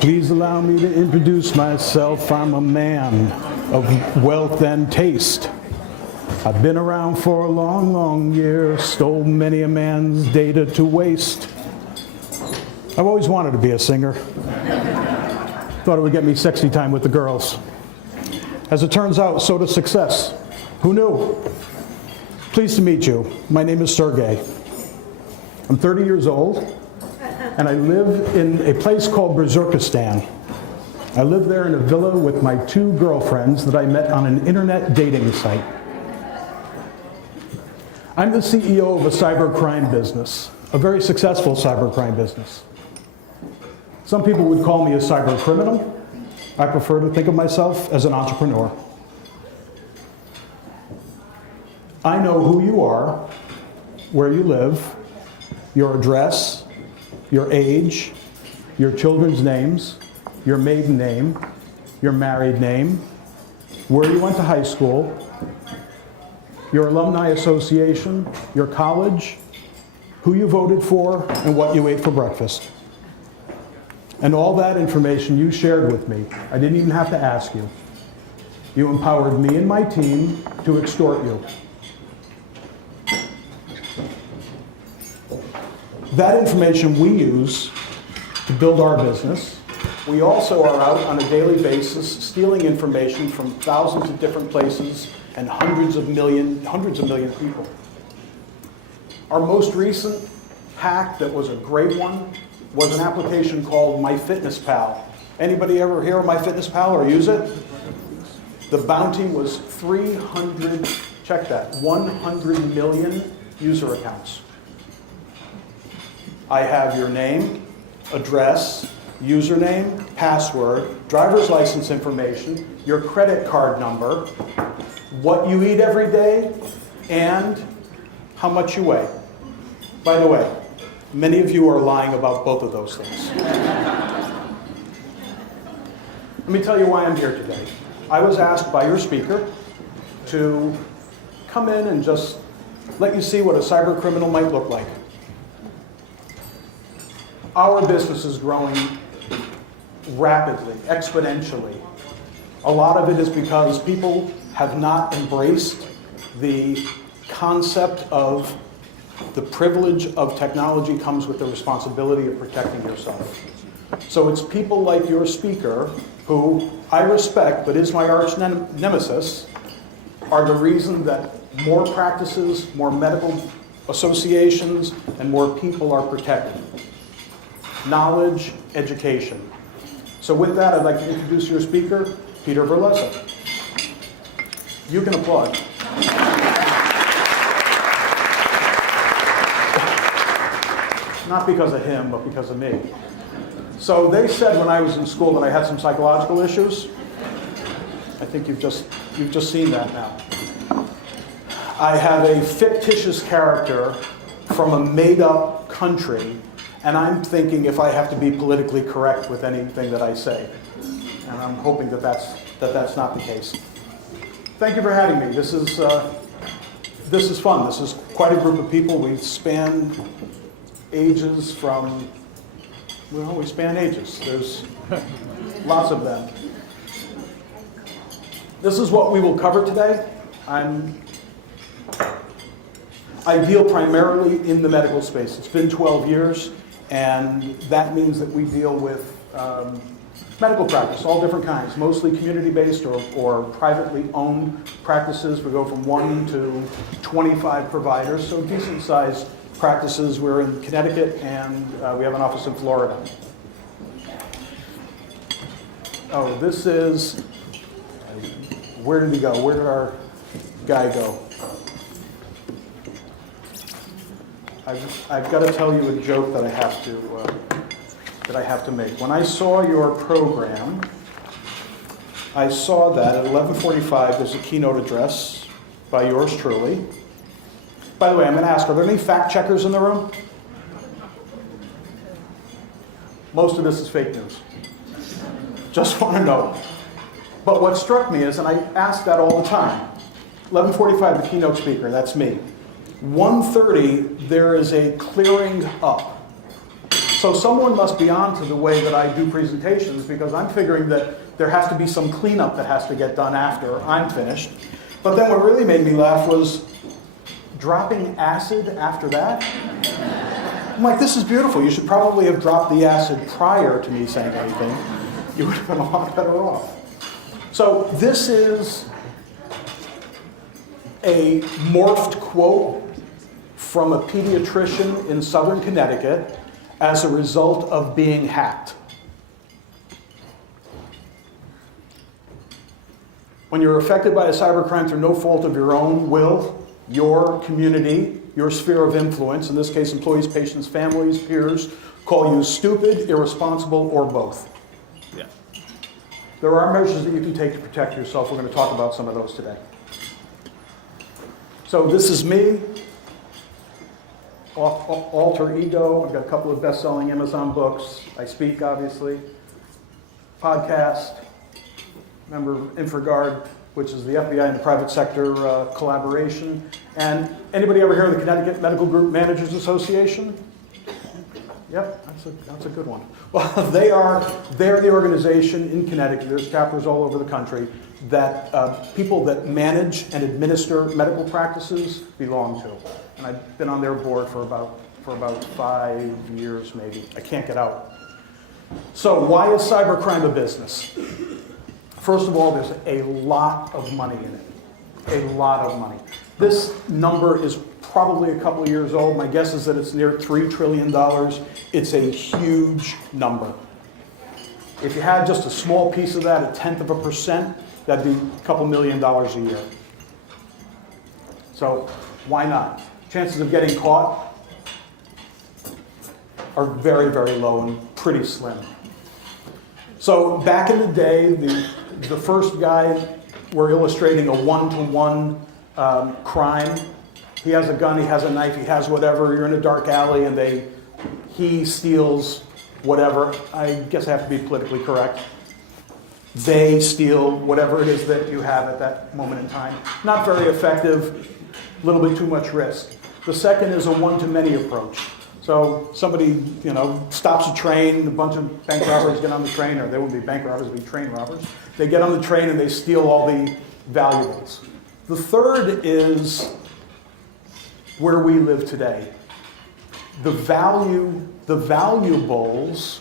Please allow me to introduce myself. I'm a man of wealth and taste. I've been around for a long, long year, stole many a man's data to waste. I've always wanted to be a singer. Thought it would get me sexy time with the girls. As it turns out, so does success. Who knew? Pleased to meet you. My name is Sergei. I'm 30 years old, and I live in a place called Berserkistan. I live there in a villa with my 2 girlfriends that I met on an internet dating site. I'm the CEO of a cybercrime business, a very successful cybercrime business. Some people would call me a cyber criminal. I prefer to think of myself as an entrepreneur. I know who you are, where you live, your address, your age, your children's names, your maiden name, your married name, where you went to high school, your alumni association, your college, who you voted for, and what you ate for breakfast. And all that information you shared with me. I didn't even have to ask you. You empowered me and my team to extort you. That information we use to build our business. We also are out on a daily basis stealing information from thousands of different places and hundreds of million people. Our most recent hack that was a great one was an application called MyFitnessPal. Anybody ever hear of MyFitnessPal or use it? The bounty was 300, check that, 100 million user accounts. I have your name, address, username, password, driver's license information, your credit card number, what you eat every day, and how much you weigh. By the way, many of you are lying about both of those things. Let me tell you why I'm here today. I was asked by your speaker to come in and just let you see what a cyber criminal might look like. Our business is growing rapidly, exponentially. A lot of it is because people have not embraced the concept of the privilege of technology comes with the responsibility of protecting yourself. So it's people like your speaker, who I respect, but is my arch nemesis, are the reason that more practices, more medical associations, and more people are protected. Knowledge, education. So with that, I'd like to introduce your speaker, Peter Verlezza. You can applaud. Not because of him, but because of me. So they said when I was in school that I had some psychological issues. I think you've just seen that now. I have a fictitious character from a made-up country, and I'm thinking if I have to be politically correct with anything that I say. And I'm hoping that that's not the case. Thank you for having me. This is fun. This is quite a group of people. We span ages from, well, we span ages. There's lots of them. This is what we will cover today. I deal primarily in the medical space. It's been 12 years, and that means that we deal with medical practice, all different kinds, mostly community-based or privately owned practices. We go from 1 to 25 providers, so decent-sized practices. We're in Connecticut, and we have an office in Florida. Oh, this is, where did he go? Where did our guy go? I've got to tell you a joke that I have to make. When I saw your program, I saw that at 11:45 there's a keynote address by yours truly. By the way, I'm going to ask, are there any fact checkers in the room? Most of this is fake news. Just want to know. But what struck me is, and I ask that all the time, 11:45 the keynote speaker, that's me. 1:30 there is a clearing up. So someone must be on to the way that I do presentations, because I'm figuring that there has to be some cleanup that has to get done after I'm finished. But then what really made me laugh was dropping acid after that. I'm like, this is beautiful. You should probably have dropped the acid prior to me saying anything. You would have been a lot better off. So this is a morphed quote from a pediatrician in southern Connecticut as a result of being hacked. When you're affected by a cybercrime through no fault of your own will, your community, your sphere of influence, in this case employees, patients, families, peers, call you stupid, irresponsible, or both. Yeah. There are measures that you can take to protect yourself. We're going to talk about some of those today. So this is me, alter ego. I've got a couple of best-selling Amazon books. I speak, obviously. Podcast. Member of InfraGard, which is the FBI and the private sector collaboration. And anybody ever hear of the Connecticut Medical Group Managers Association? Yep, that's a good one. Well, they're the organization in Connecticut, there's chapters all over the country, that people that manage and administer medical practices belong to. And I've been on their board for about 5 years maybe. I can't get out. So why is cybercrime a business? First of all, there's a lot of money in it. A lot of money. This number is probably a couple of years old. My guess is that it's near $3 trillion. It's a huge number. If you had just a small piece of that, 1/10%, that'd be a couple $1 million a year. So why not? Chances of getting caught are very, very low and pretty slim. So back in the day, the first guy, we're illustrating a one-to-one crime. He has a gun, he has a knife, he has whatever. You're in a dark alley and he steals whatever. I guess I have to be politically correct. They steal whatever it is that you have at that moment in time. Not very effective, a little bit too much risk. The second is a one-to-many approach. So somebody, stops a train, a bunch of bank robbers get on the train, or they wouldn't be bank robbers, they'd be train robbers. They get on the train and they steal all the valuables. The third is where we live today. The valuables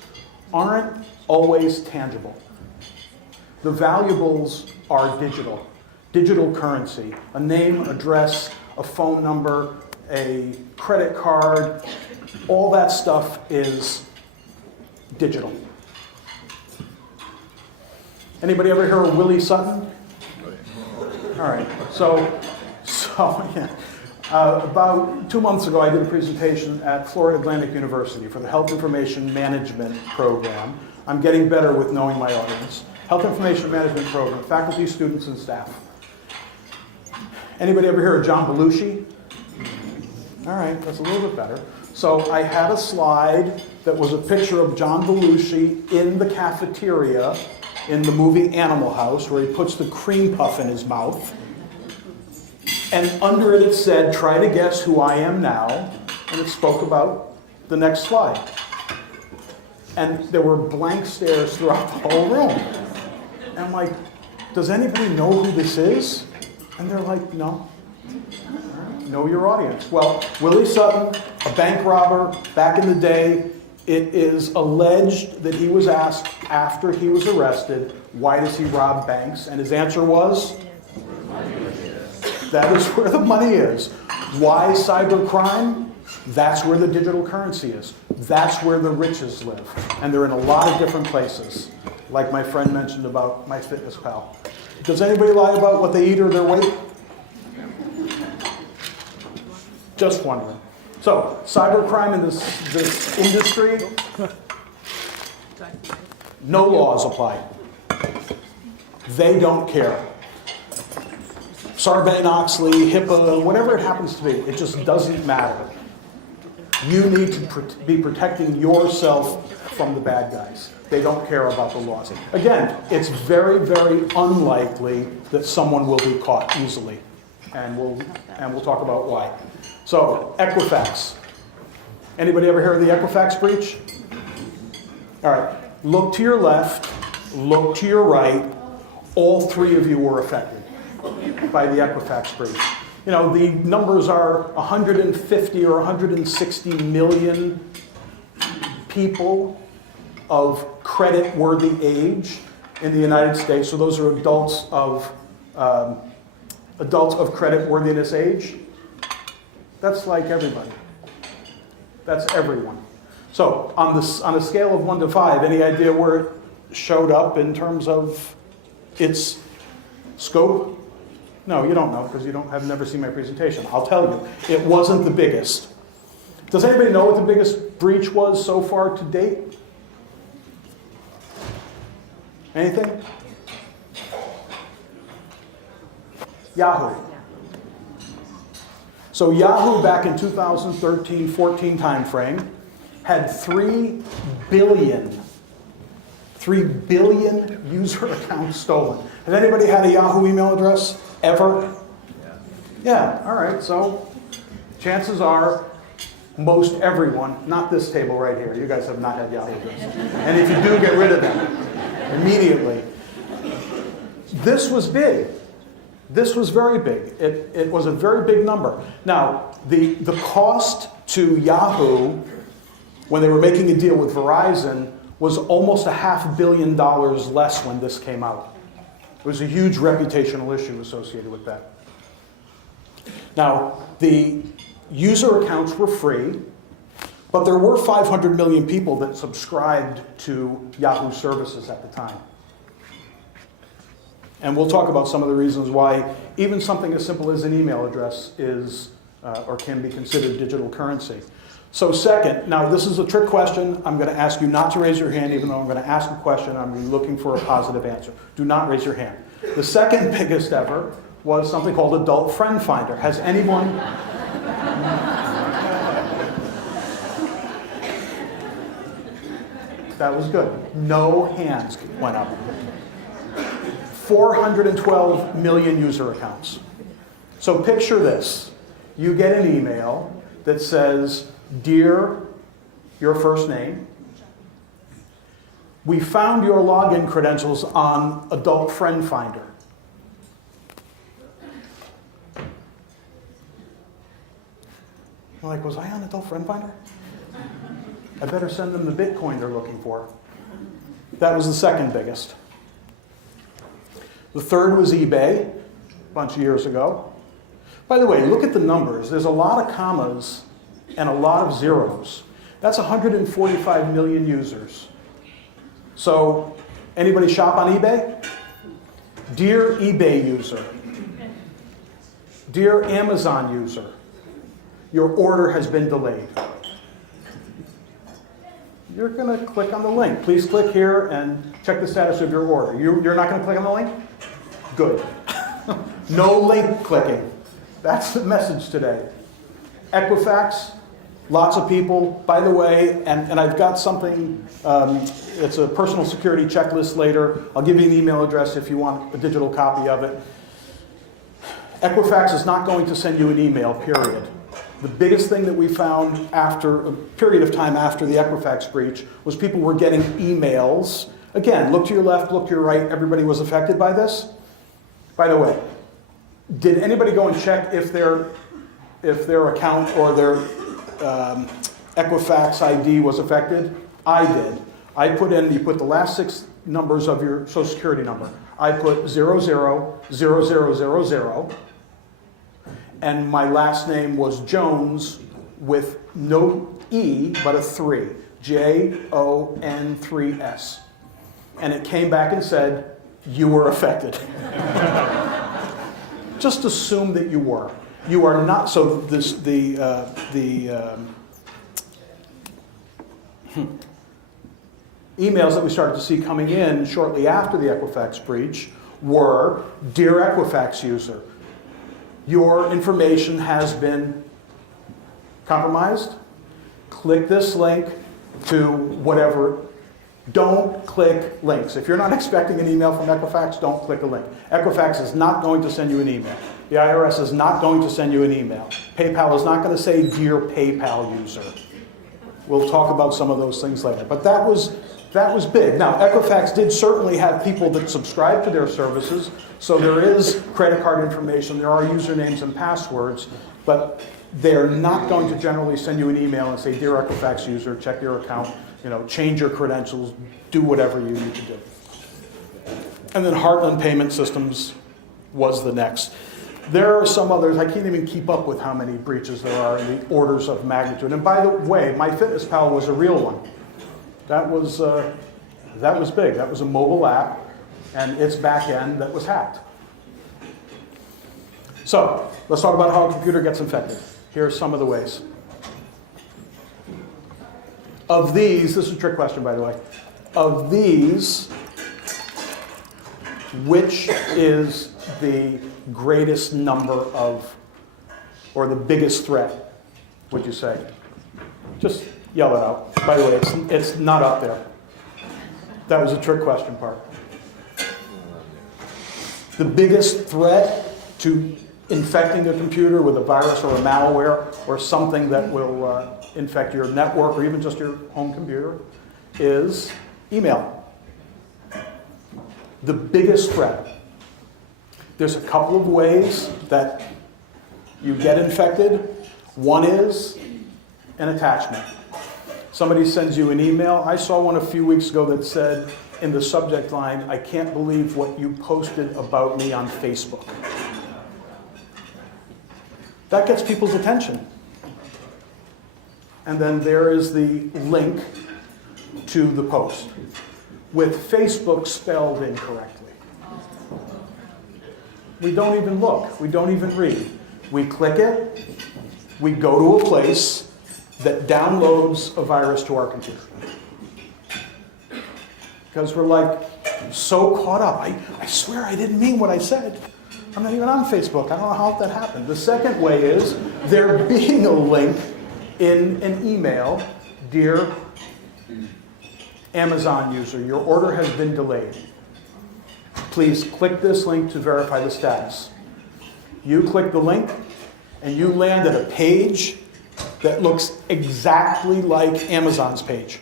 aren't always tangible. The valuables are digital currency, a name, address, a phone number, a credit card, all that stuff is digital. Anybody ever hear of Willie Sutton? All right, so yeah. About 2 months ago, I did a presentation at Florida Atlantic University for the Health Information Management Program. I'm getting better with knowing my audience. Health Information Management Program, faculty, students, and staff. Anybody ever hear of John Belushi? All right, that's a little bit better. So I had a slide that was a picture of John Belushi in the cafeteria in the movie Animal House, where he puts the cream puff in his mouth. And under it said, "Try to guess who I am now," and it spoke about the next slide. And there were blank stares throughout the whole room. And I'm like, does anybody know who this is? And they're like, no. Know your audience. Well, Willie Sutton, a bank robber, back in the day, it is alleged that he was asked after he was arrested, why does he rob banks? And his answer was, that is where the money is. Why cybercrime? That's where the digital currency is. That's where the riches live. And they're in a lot of different places, like my friend mentioned about MyFitnessPal. Does anybody lie about what they eat or their weight? Just wondering. So, cybercrime in this industry, no laws apply. They don't care. Sarbanes-Oxley, HIPAA, whatever it happens to be, it just doesn't matter. You need to be protecting yourself from the bad guys. They don't care about the laws. Again, it's very, very unlikely that someone will be caught easily. And we'll talk about why. So, Equifax. Anybody ever hear of the Equifax breach? All right, look to your left, look to your right. All three of you were affected by the Equifax breach. You know, the numbers are 150 or 160 million people of credit-worthy age in the United States. So those are adults of credit-worthiness age. That's like everybody. That's everyone. So on a scale of 1 to 5, any idea where it showed up in terms of its scope? No, you don't know because you have never seen my presentation. I'll tell you, it wasn't the biggest. Does anybody know what the biggest breach was so far to date? Anything? Yahoo. So Yahoo back in 2013-14 timeframe had 3 billion user accounts stolen. Has anybody had a Yahoo email address ever? Yeah, all right, so chances are most everyone, not this table right here, you guys have not had Yahoo addresses. And if you do, get rid of them immediately. This was big. This was very big. It was a very big number. Now, the cost to Yahoo when they were making a deal with Verizon was almost $500 million less when this came out. It was a huge reputational issue associated with that. Now, the user accounts were free, but there were 500 million people that subscribed to Yahoo services at the time. And we'll talk about some of the reasons why even something as simple as an email address is or can be considered digital currency. So second, now this is a trick question. I'm going to ask you not to raise your hand, even though I'm going to ask a question. I'm going to be looking for a positive answer. Do not raise your hand. The second biggest ever was something called Adult Friend Finder. Has anyone... That was good. No hands went up. 412 million user accounts. So picture this. You get an email that says, "Dear," your first name, "we found your login credentials on Adult Friend Finder." You're like, was I on Adult Friend Finder? I better send them the Bitcoin they're looking for. That was the second biggest. The third was eBay, a bunch of years ago. By the way, look at the numbers. There's a lot of commas and a lot of zeros. That's 145 million users. So, anybody shop on eBay? Dear eBay user. Dear Amazon user. Your order has been delayed. You're going to click on the link. Please click here and check the status of your order. You're not going to click on the link? Good. No link clicking. That's the message today. Equifax, lots of people. By the way, and I've got something, it's a personal security checklist later. I'll give you an email address if you want a digital copy of it. Equifax is not going to send you an email, period. The biggest thing that we found after a period of time after the Equifax breach was people were getting emails. Again, look to your left, look to your right. Everybody was affected by this. By the way, did anybody go and check if their account or their Equifax ID was affected? I did. I put in, you put the last 6 numbers of your Social Security number. I put 000000, and my last name was Jones with no E, but a 3. Jon3S. And it came back and said, you were affected. Just assume that you were. You are not. So this emails that we started to see coming in shortly after the Equifax breach were, "Dear Equifax user, your information has been compromised. Click this link to whatever." Don't click links. If you're not expecting an email from Equifax, don't click a link. Equifax is not going to send you an email. The IRS is not going to send you an email. PayPal is not going to say, "Dear PayPal user." We'll talk about some of those things later. But that was That was big. Now, Equifax did certainly have people that subscribe to their services, so there is credit card information, there are usernames and passwords, but they're not going to generally send you an email and say, "Dear Equifax user, check your account, change your credentials, do whatever you need to do." And then Heartland Payment Systems was the next. There are some others. I can't even keep up with how many breaches there are in the orders of magnitude. And by the way, MyFitnessPal was a real one. That was big. That was a mobile app, and its back end that was hacked. So let's talk about how a computer gets infected. Here are some of the ways. Of these, this is a trick question, by the way. Of these, which is the greatest number of, or the biggest threat, would you say? Just yell it out. By the way, it's not up there. That was a trick question part. The biggest threat to infecting a computer with a virus or a malware or something that will infect your network or even just your home computer is email. The biggest threat. There's a couple of ways that you get infected. One is an attachment. Somebody sends you an email. I saw one a few weeks ago that said in the subject line, "I can't believe what you posted about me on Facebook." That gets people's attention. And then there is the link to the post with Facebook spelled incorrectly. We don't even look. We don't even read. We click it. We go to a place that downloads a virus to our computer. Because we're like so caught up. I swear I didn't mean what I said. I'm not even on Facebook. I don't know how that happened. The second way is there being a link in an email. "Dear Amazon user, your order has been delayed. Please click this link to verify the status." You click the link and you land at a page that looks exactly like Amazon's page.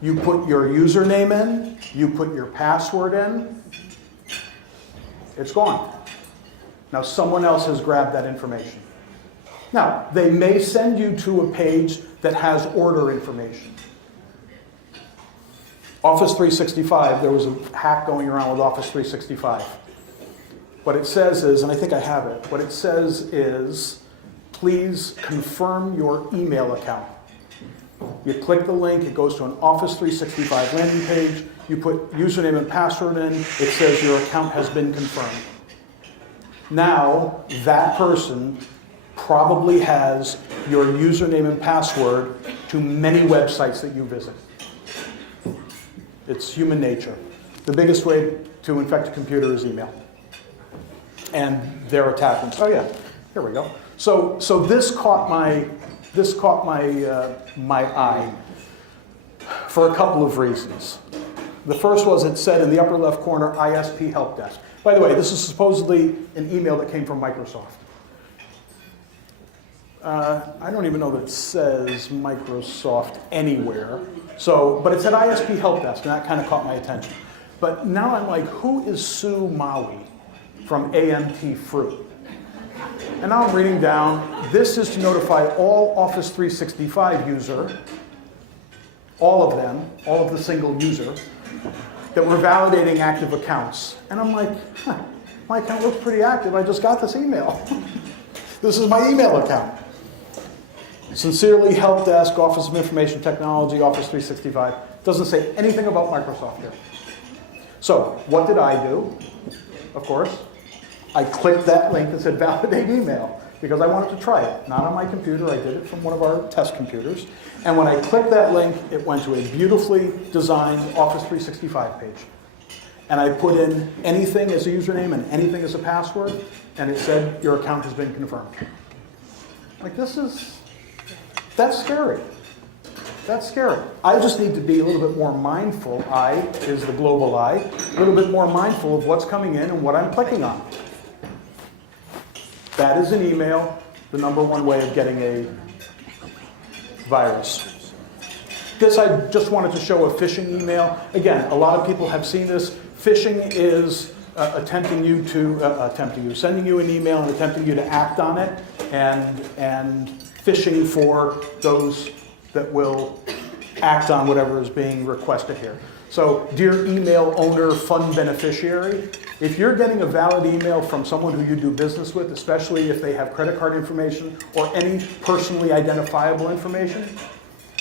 You put your username in, you put your password in, it's gone. Now someone else has grabbed that information. Now, they may send you to a page that has order information. Office 365, there was a hack going around with Office 365. What it says is, and I think I have it, what it says is, please confirm your email account. You click the link, it goes to an Office 365 landing page, you put username and password in, it says your account has been confirmed. Now, that person probably has your username and password to many websites that you visit. It's human nature. The biggest way to infect a computer is email. And their attachments. Oh yeah, here we go. So this caught my eye for a couple of reasons. The first was it said in the upper left corner, ISP help desk. By the way, this is supposedly an email that came from Microsoft. I don't even know that it says Microsoft anywhere. But it said ISP help desk, and that kind of caught my attention. But now I'm like, who is Sue Maui from AMT Fruit? And now I'm reading down, this is to notify all Office 365 user, all of them, all of the single user, that we're validating active accounts. And I'm like, my account looks pretty active. I just got this email. This is my email account. Sincerely, Help Desk, Office of Information Technology, Office 365. Doesn't say anything about Microsoft here. So what did I do? Of course, I clicked that link that said validate email because I wanted to try it. Not on my computer, I did it from one of our test computers. And when I clicked that link, it went to a beautifully designed Office 365 page. And I put in anything as a username and anything as a password, and it said your account has been confirmed. Like that's scary. That's scary. I just need to be a little bit more mindful. I is the global I. A little bit more mindful of what's coming in and what I'm clicking on. That is an email, the number one way of getting a virus. This I just wanted to show a phishing email. Again, a lot of people have seen this. Phishing is sending you an email and attempting you to act on it, and phishing for those that will act on whatever is being requested here. So, dear email owner, fund beneficiary, if you're getting a valid email from someone who you do business with, especially if they have credit card information or any personally identifiable information,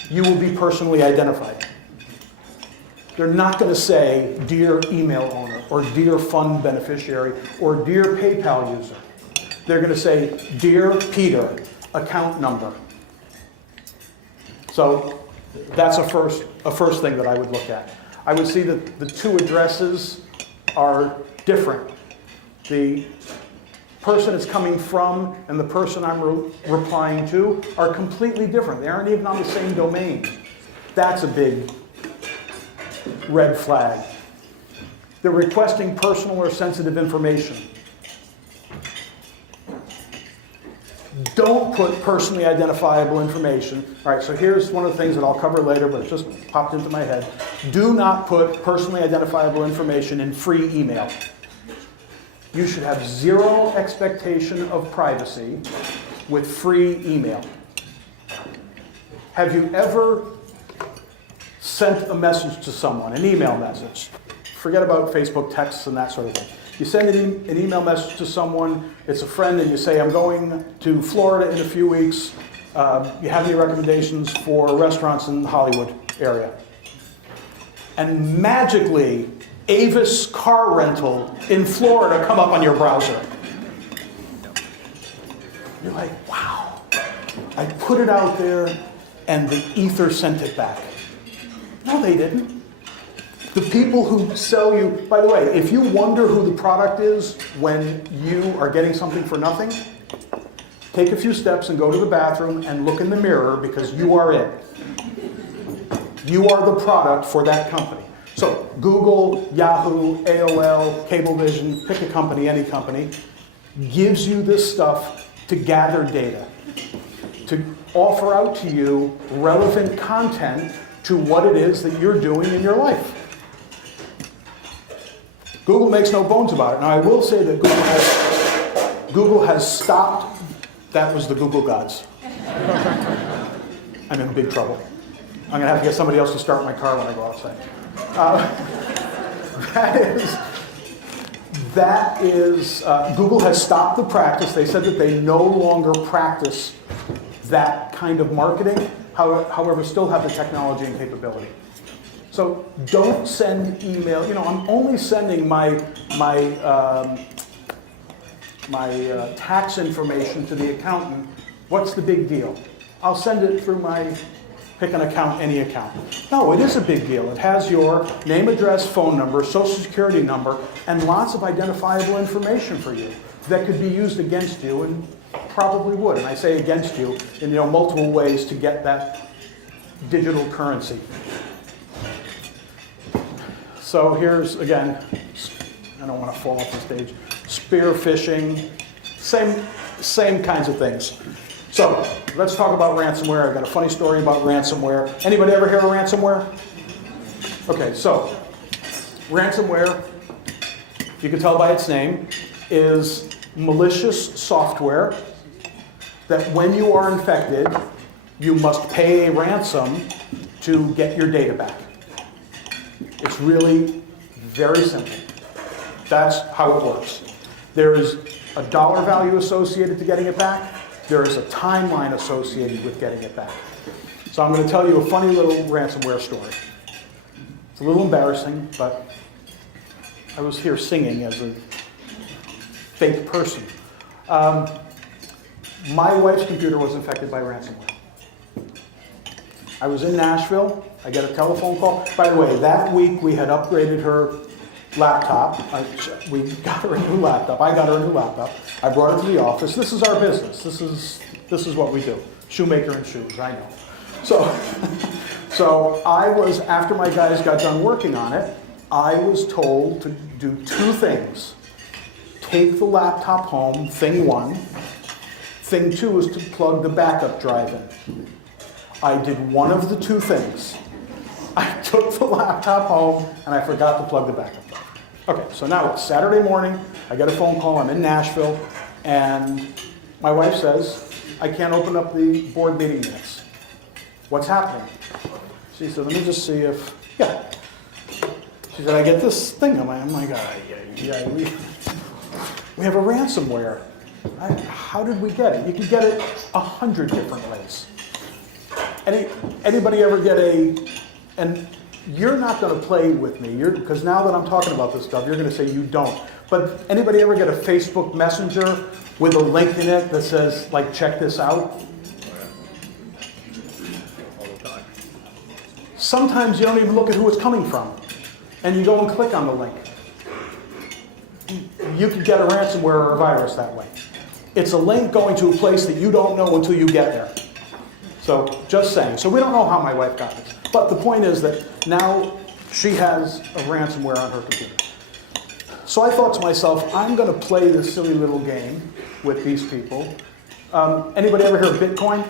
you will be personally identified. They're not going to say, dear email owner, or dear fund beneficiary, or dear PayPal user. They're going to say, dear Peter, account number. So that's a first thing that I would look at. I would see that the two addresses are different. The person it's coming from and the person I'm replying to are completely different. They aren't even on the same domain. That's a big red flag. They're requesting personal or sensitive information. Don't put personally identifiable information. All right, so here's one of the things that I'll cover later, but it just popped into my head. Do not put personally identifiable information in free email. You should have zero expectation of privacy with free email. Have you ever sent a message to someone, an email message? Forget about Facebook texts and that sort of thing. You send an email message to someone, it's a friend, and you say, I'm going to Florida in a few weeks. You have any recommendations for restaurants in the Hollywood area? And magically, Avis car rental in Florida come up on your browser. You're like, wow, I put it out there and the ether sent it back. No, they didn't. The people who sell you, by the way, if you wonder who the product is when you are getting something for nothing, take a few steps and go to the bathroom and look in the mirror, because you are it. You are the product for that company. So Google, Yahoo, AOL, Cablevision, pick a company, any company, gives you this stuff to gather data, to offer out to you relevant content to what it is that you're doing in your life. Google makes no bones about it. Now, I will say that Google has stopped. That was the Google gods. I'm in big trouble. I'm going to have to get somebody else to start my car when I go outside. Google has stopped the practice. They said that they no longer practice that kind of marketing, however, still have the technology and capability. So don't send email. You know, I'm only sending my tax information to the accountant. What's the big deal? I'll send it through pick an account, any account. No, it is a big deal. It has your name, address, phone number, social security number, and lots of identifiable information for you that could be used against you, and probably would. And I say against you in multiple ways to get that digital currency. So here's, again, I don't want to fall off the stage, spear phishing, same kinds of things. So let's talk about ransomware. I've got a funny story about ransomware. Anybody ever hear of ransomware? Okay, so ransomware, you can tell by its name, is malicious software that when you are infected, you must pay a ransom to get your data back. It's really very simple. That's how it works. There is a dollar value associated to getting it back. There is a timeline associated with getting it back. So I'm going to tell you a funny little ransomware story. It's a little embarrassing, but I was here singing as a fake person. My wife's computer was infected by ransomware. I was in Nashville. I get a telephone call. By the way, that week we had upgraded her laptop. We got her a new laptop. I got her a new laptop. I brought it to the office. This is our business. This is what we do. Shoemaker and shoes, I know. So I was, after my guys got done working on it, I was told to do two things. Take the laptop home, thing one. Thing two is to plug the backup drive in. I did one of the two things. I took the laptop home and I forgot to plug the backup drive. Okay, so now it's Saturday morning, I get a phone call, I'm in Nashville, and my wife says, I can't open up the board meeting minutes. What's happening? She said, let me just see if, yeah. She said, I get this thing. I'm like, yeah, we have a ransomware. How did we get it? You could get it 100 different ways. Anybody ever get and you're not going to play with me, because now that I'm talking about this stuff, you're going to say you don't. But anybody ever get a Facebook Messenger with a link in it that says, like, check this out? Sometimes you don't even look at who it's coming from, and you go and click on the link. You could get a ransomware or a virus that way. It's a link going to a place that you don't know until you get there. So, just saying. So we don't know how my wife got it. But the point is that now she has a ransomware on her computer. So I thought to myself, I'm going to play this silly little game with these people. Anybody ever hear of Bitcoin?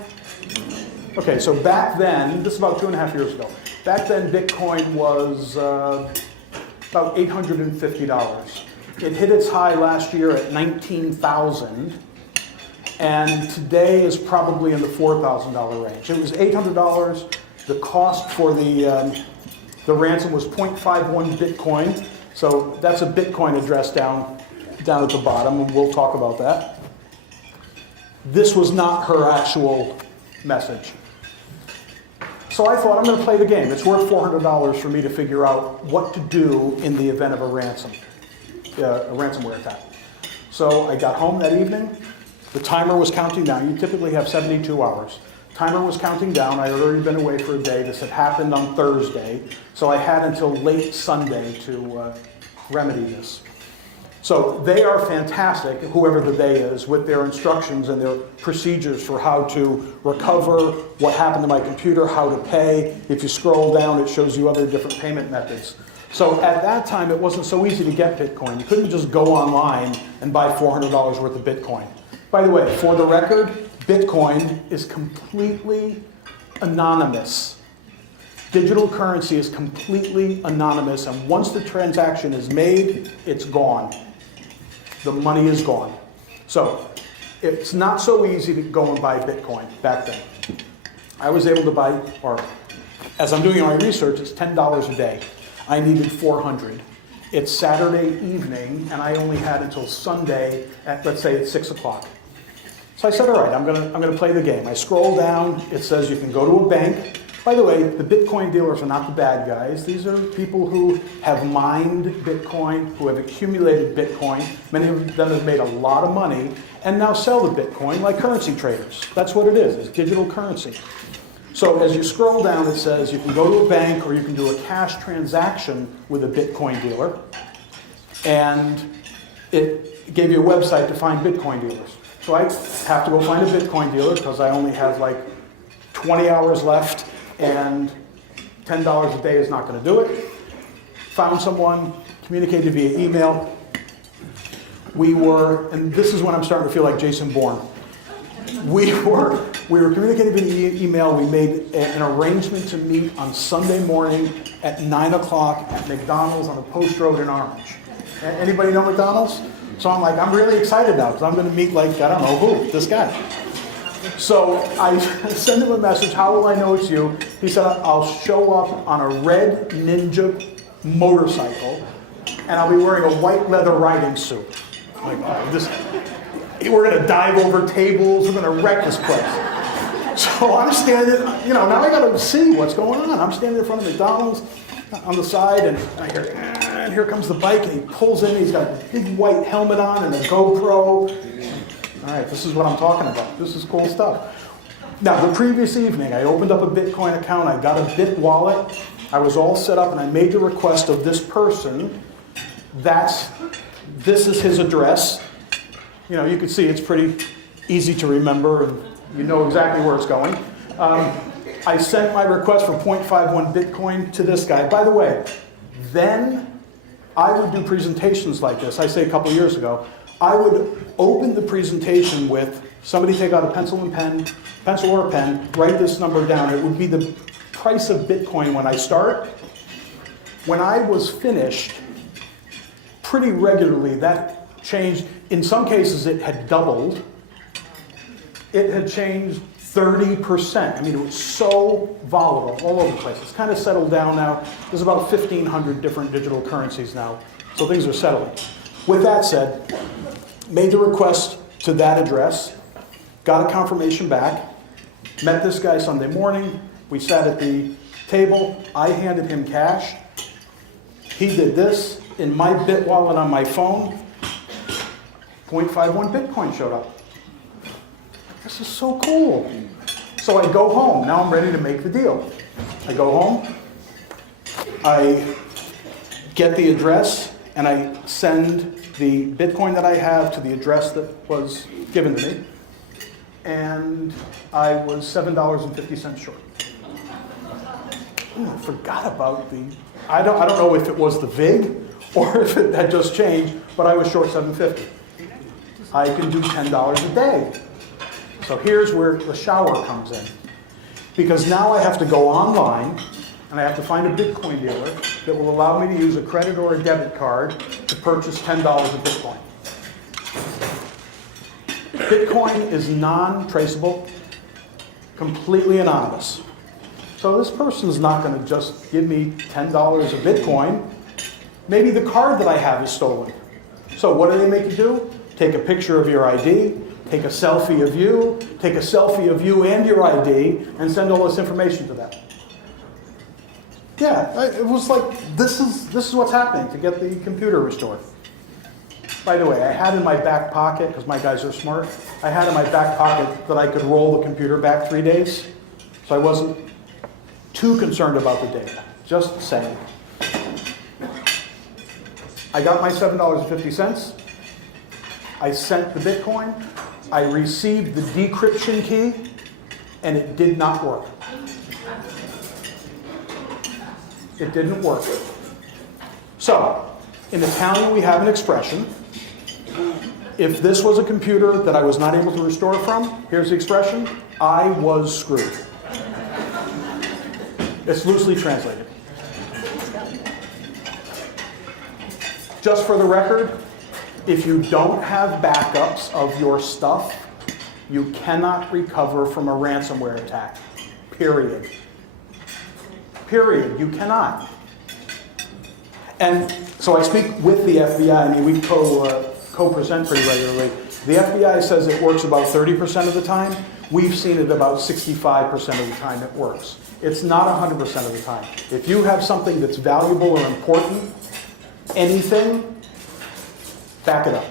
Okay, so back then, this is about 2.5 years ago. Back then, Bitcoin was about $850. It hit its high last year at 19,000, and today is probably in the $4,000 range. It was $800. The cost for the ransom was 0.51 Bitcoin. So that's a Bitcoin address down at the bottom, and we'll talk about that. This was not her actual message. So I thought, I'm going to play the game. It's worth $400 for me to figure out what to do in the event of a ransomware attack. So I got home that evening. The timer was counting down. You typically have 72 hours. Timer was counting down. I had already been away for a day. This had happened on Thursday. So I had until late Sunday to remedy this. So they are fantastic, whoever the they is, with their instructions and their procedures for how to recover what happened to my computer, how to pay. If you scroll down, it shows you other different payment methods. So at that time, it wasn't so easy to get Bitcoin. You couldn't just go online and buy $400 worth of Bitcoin. By the way, for the record, Bitcoin is completely anonymous. Digital currency is completely anonymous, and once the transaction is made, it's gone. The money is gone. So it's not so easy to go and buy Bitcoin back then. I was able to buy, or as I'm doing my research, it's $10 a day. I needed 400. It's Saturday evening, and I only had until Sunday at, let's say, at 6 o'clock. So I said, all right, I'm gonna play the game. I scroll down. It says you can go to a bank. By the way, the Bitcoin dealers are not the bad guys. These are people who have mined Bitcoin, who have accumulated Bitcoin. Many of them have made a lot of money and now sell the Bitcoin like currency traders. That's what it is. It's digital currency. So as you scroll down, it says you can go to a bank or you can do a cash transaction with a Bitcoin dealer. And it gave you a website to find Bitcoin dealers. So I have to go find a Bitcoin dealer because I only have like 20 hours left. And $10 a day is not going to do it. Found someone, communicated via email. And this is when I'm starting to feel like Jason Bourne. We were communicating via email. We made an arrangement to meet on Sunday morning at 9 o'clock at McDonald's on the Post Road in Orange. Anybody know McDonald's? So I'm like, I'm really excited now because I'm going to meet like, I don't know who, this guy. So I send him a message, how will I know it's you? He said, I'll show up on a red Ninja motorcycle and I'll be wearing a white leather riding suit. I'm like, we're going to dive over tables, we're going to wreck this place. So I'm standing, now I got to see what's going on. I'm standing in front of McDonald's on the side and I hear, and here comes the bike and he pulls in, he's got a big white helmet on and a GoPro. All right, this is what I'm talking about. This is cool stuff. Now, the previous evening, I opened up a Bitcoin account. I got a Bit wallet. I was all set up, and I made the request of this person. This is his address. You can see it's pretty easy to remember, and you know exactly where it's going. I sent my request for 0.51 Bitcoin to this guy. By the way, then I would do presentations like this. I say a couple years ago. I would open the presentation with somebody take out a pencil or a pen, write this number down. It would be the price of Bitcoin when I start. When I was finished, pretty regularly that changed. In some cases it had doubled. It had changed 30%. I mean, it was so volatile all over the place. It's kind of settled down now. There's about 1,500 different digital currencies now, so things are settling. With that said, made the request to that address, got a confirmation back, met this guy Sunday morning, we sat at the table, I handed him cash, he did this, in my Bit wallet on my phone, 0.51 Bitcoin showed up. This is so cool. So I go home. Now I'm ready to make the deal. I go home. I get the address, and I send the Bitcoin that I have to the address that was given to me. And I was $7.50 short. Ooh, I forgot about the... I don't know if it was the VIG or if it had just changed, but I was short $7.50. I can do $10 a day. So here's where the shower comes in. Because now I have to go online and I have to find a Bitcoin dealer that will allow me to use a credit or a debit card to purchase $10 of Bitcoin. Bitcoin is non-traceable, completely anonymous. So this person's not going to just give me $10 of Bitcoin. Maybe the card that I have is stolen. So what do they make you do? Take a picture of your ID, take a selfie of you and your ID, and send all this information to them. Yeah, it was like, this is what's happening to get the computer restored. By the way, I had in my back pocket, because my guys are smart, I had in my back pocket that I could roll the computer back 3 days. So I wasn't too concerned about the data, just saying. I got my $7.50. I sent the Bitcoin. I received the decryption key, and it did not work. It didn't work. So, in Italian we have an expression. If this was a computer that I was not able to restore from, here's the expression, I was screwed. It's loosely translated. Just for the record, if you don't have backups of your stuff, you cannot recover from a ransomware attack. Period. Period. You cannot. And so I speak with the FBI. I mean, we co-present pretty regularly. The FBI says it works about 30% of the time. We've seen it about 65% of the time it works. It's not 100% of the time. If you have something that's valuable or important, anything, back it up.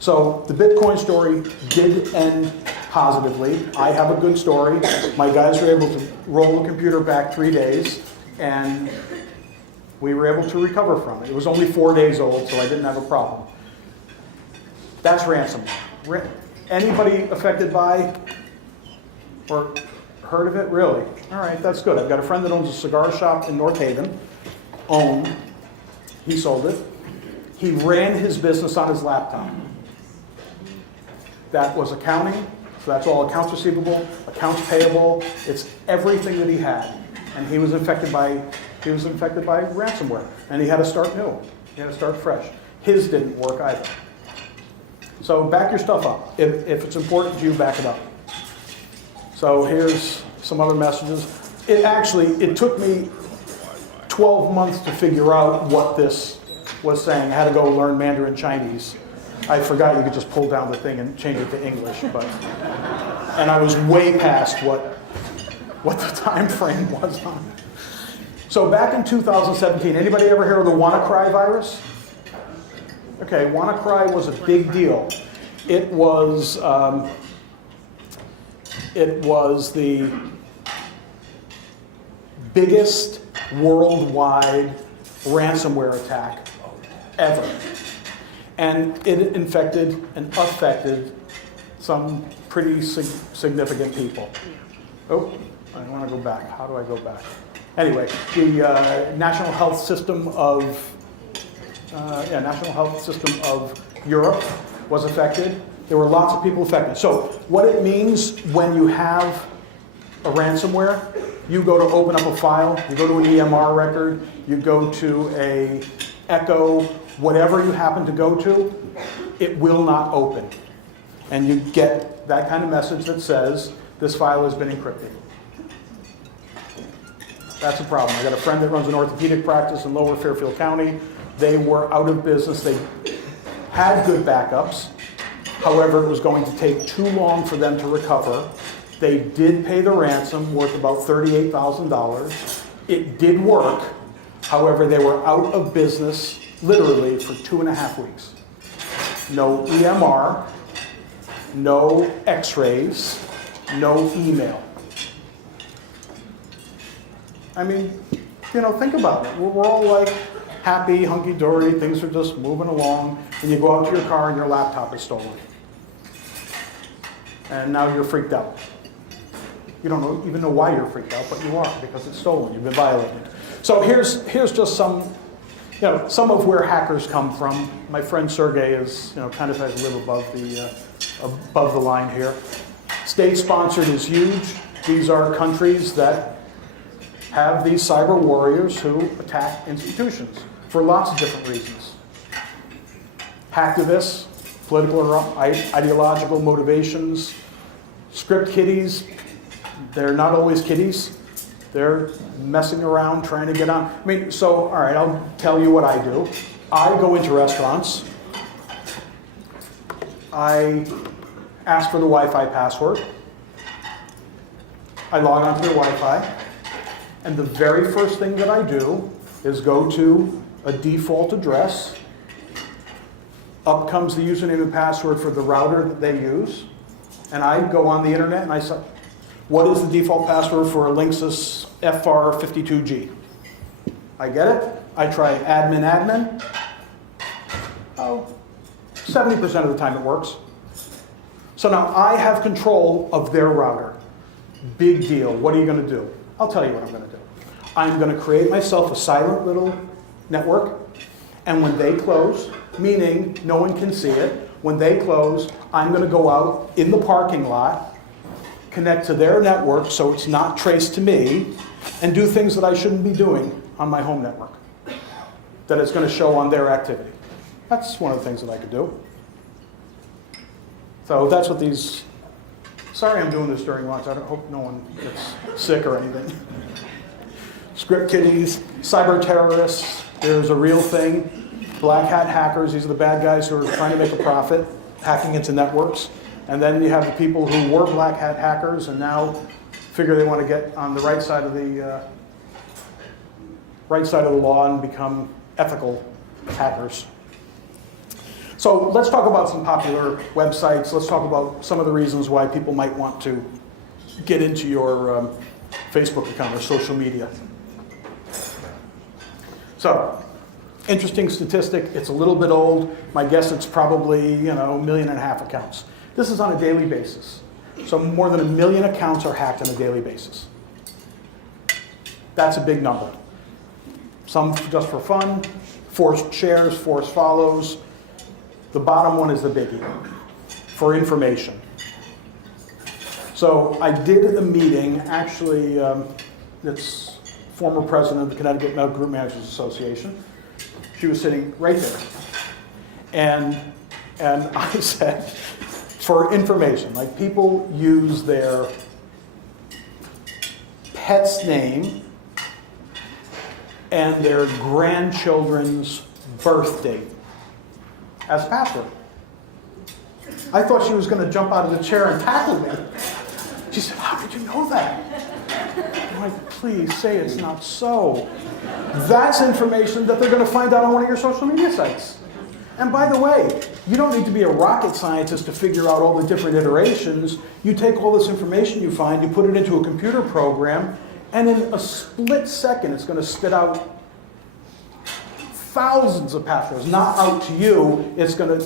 So the Bitcoin story did end positively. I have a good story. My guys were able to roll the computer back 3 days, and we were able to recover from it. It was only 4 days old, so I didn't have a problem. That's ransomware. Anybody affected by or heard of it? Really? All right, that's good. I've got a friend that owns a cigar shop in North Haven. He sold it. He ran his business on his laptop. That was accounting, so that's all accounts receivable, accounts payable. It's everything that he had, and he was infected by ransomware, and he had to start new. He had to start fresh. His didn't work either. So back your stuff up. If it's important to you, back it up. So here's some other messages. It took me 12 months to figure out what this was saying. I had to go learn Mandarin Chinese. I forgot you could just pull down the thing and change it to English, and I was way past what the time frame was on it. So back in 2017, anybody ever hear of the WannaCry virus? Okay, WannaCry was a big deal. It was the biggest worldwide ransomware attack ever. And it infected and affected some pretty significant people. Oh, I want to go back. How do I go back? Anyway, the National Health System of Europe was affected. There were lots of people affected. So what it means when you have a ransomware, You go to open up a file, you go to an EMR record, you go to a Echo, whatever you happen to go to, it will not open. And you get that kind of message that says, this file has been encrypted. That's a problem. I got a friend that runs an orthopedic practice in Lower Fairfield County. They were out of business. They had good backups. However, it was going to take too long for them to recover. They did pay the ransom, worth about $38,000. It did work. However, they were out of business literally for 2.5 weeks. No EMR, no x-rays, no email. I mean, you know, think about it. We're all like happy, hunky-dory, things are just moving along, and you go out to your car and your laptop is stolen. And now you're freaked out. You don't even know why you're freaked out, but you are, because it's stolen. You've been violated. So here's just some, you know, some of where hackers come from. My friend Sergei is, you know, kind of has to live above the line here. State-sponsored is huge. These are countries that have these cyber warriors who attack institutions for lots of different reasons. Hacktivists, political or ideological motivations, script kiddies. They're not always kiddies. They're messing around, trying to get on. I mean, so, all right, I'll tell you what I do. I go into restaurants. I ask for the Wi-Fi password. I log onto their Wi-Fi. And the very first thing that I do is go to a default address. Up comes the username and password for the router that they use. And I go on the internet and I say, what is the default password for a Linksys FR52G? I get it. I try admin. Oh, 70% of the time it works. So now I have control of their router. Big deal. What are you going to do? I'll tell you what I'm going to do. I'm going to create myself a silent little network, and when they close, meaning no one can see it, when they close, I'm going to go out in the parking lot, connect to their network so it's not traced to me, and do things that I shouldn't be doing on my home network that it's going to show on their activity. That's one of the things that I could do. So that's what these... Sorry I'm doing this during lunch. I hope no one gets sick or anything. Script kiddies, cyber terrorists, there's a real thing. Blackhat hackers, these are the bad guys who are trying to make a profit, hacking into networks. And then you have the people who were Blackhat hackers and now figure they want to get on the right side of the law and become ethical hackers. So let's talk about some popular websites. Let's talk about some of the reasons why people might want to get into your Facebook account or social media. So, interesting statistic. It's a little bit old. My guess it's probably, 1.5 million accounts. This is on a daily basis. So more than 1 million accounts are hacked on a daily basis. That's a big number. Some just for fun, forced shares, forced follows. The bottom one is the biggie, for information. So I did a meeting, actually, it's former president of the Connecticut Medical Group Managers Association. She was sitting right there. And I said, for information, like people use their pet's name and their grandchildren's birth date as password. I thought she was going to jump out of the chair and tackle me. She said, how did you know that? I'm like, please say it's not so. That's information that they're going to find out on one of your social media sites. And by the way, you don't need to be a rocket scientist to figure out all the different iterations. You take all this information you find, you put it into a computer program, and in a split second, it's going to spit out thousands of passwords, not out to you. It's going to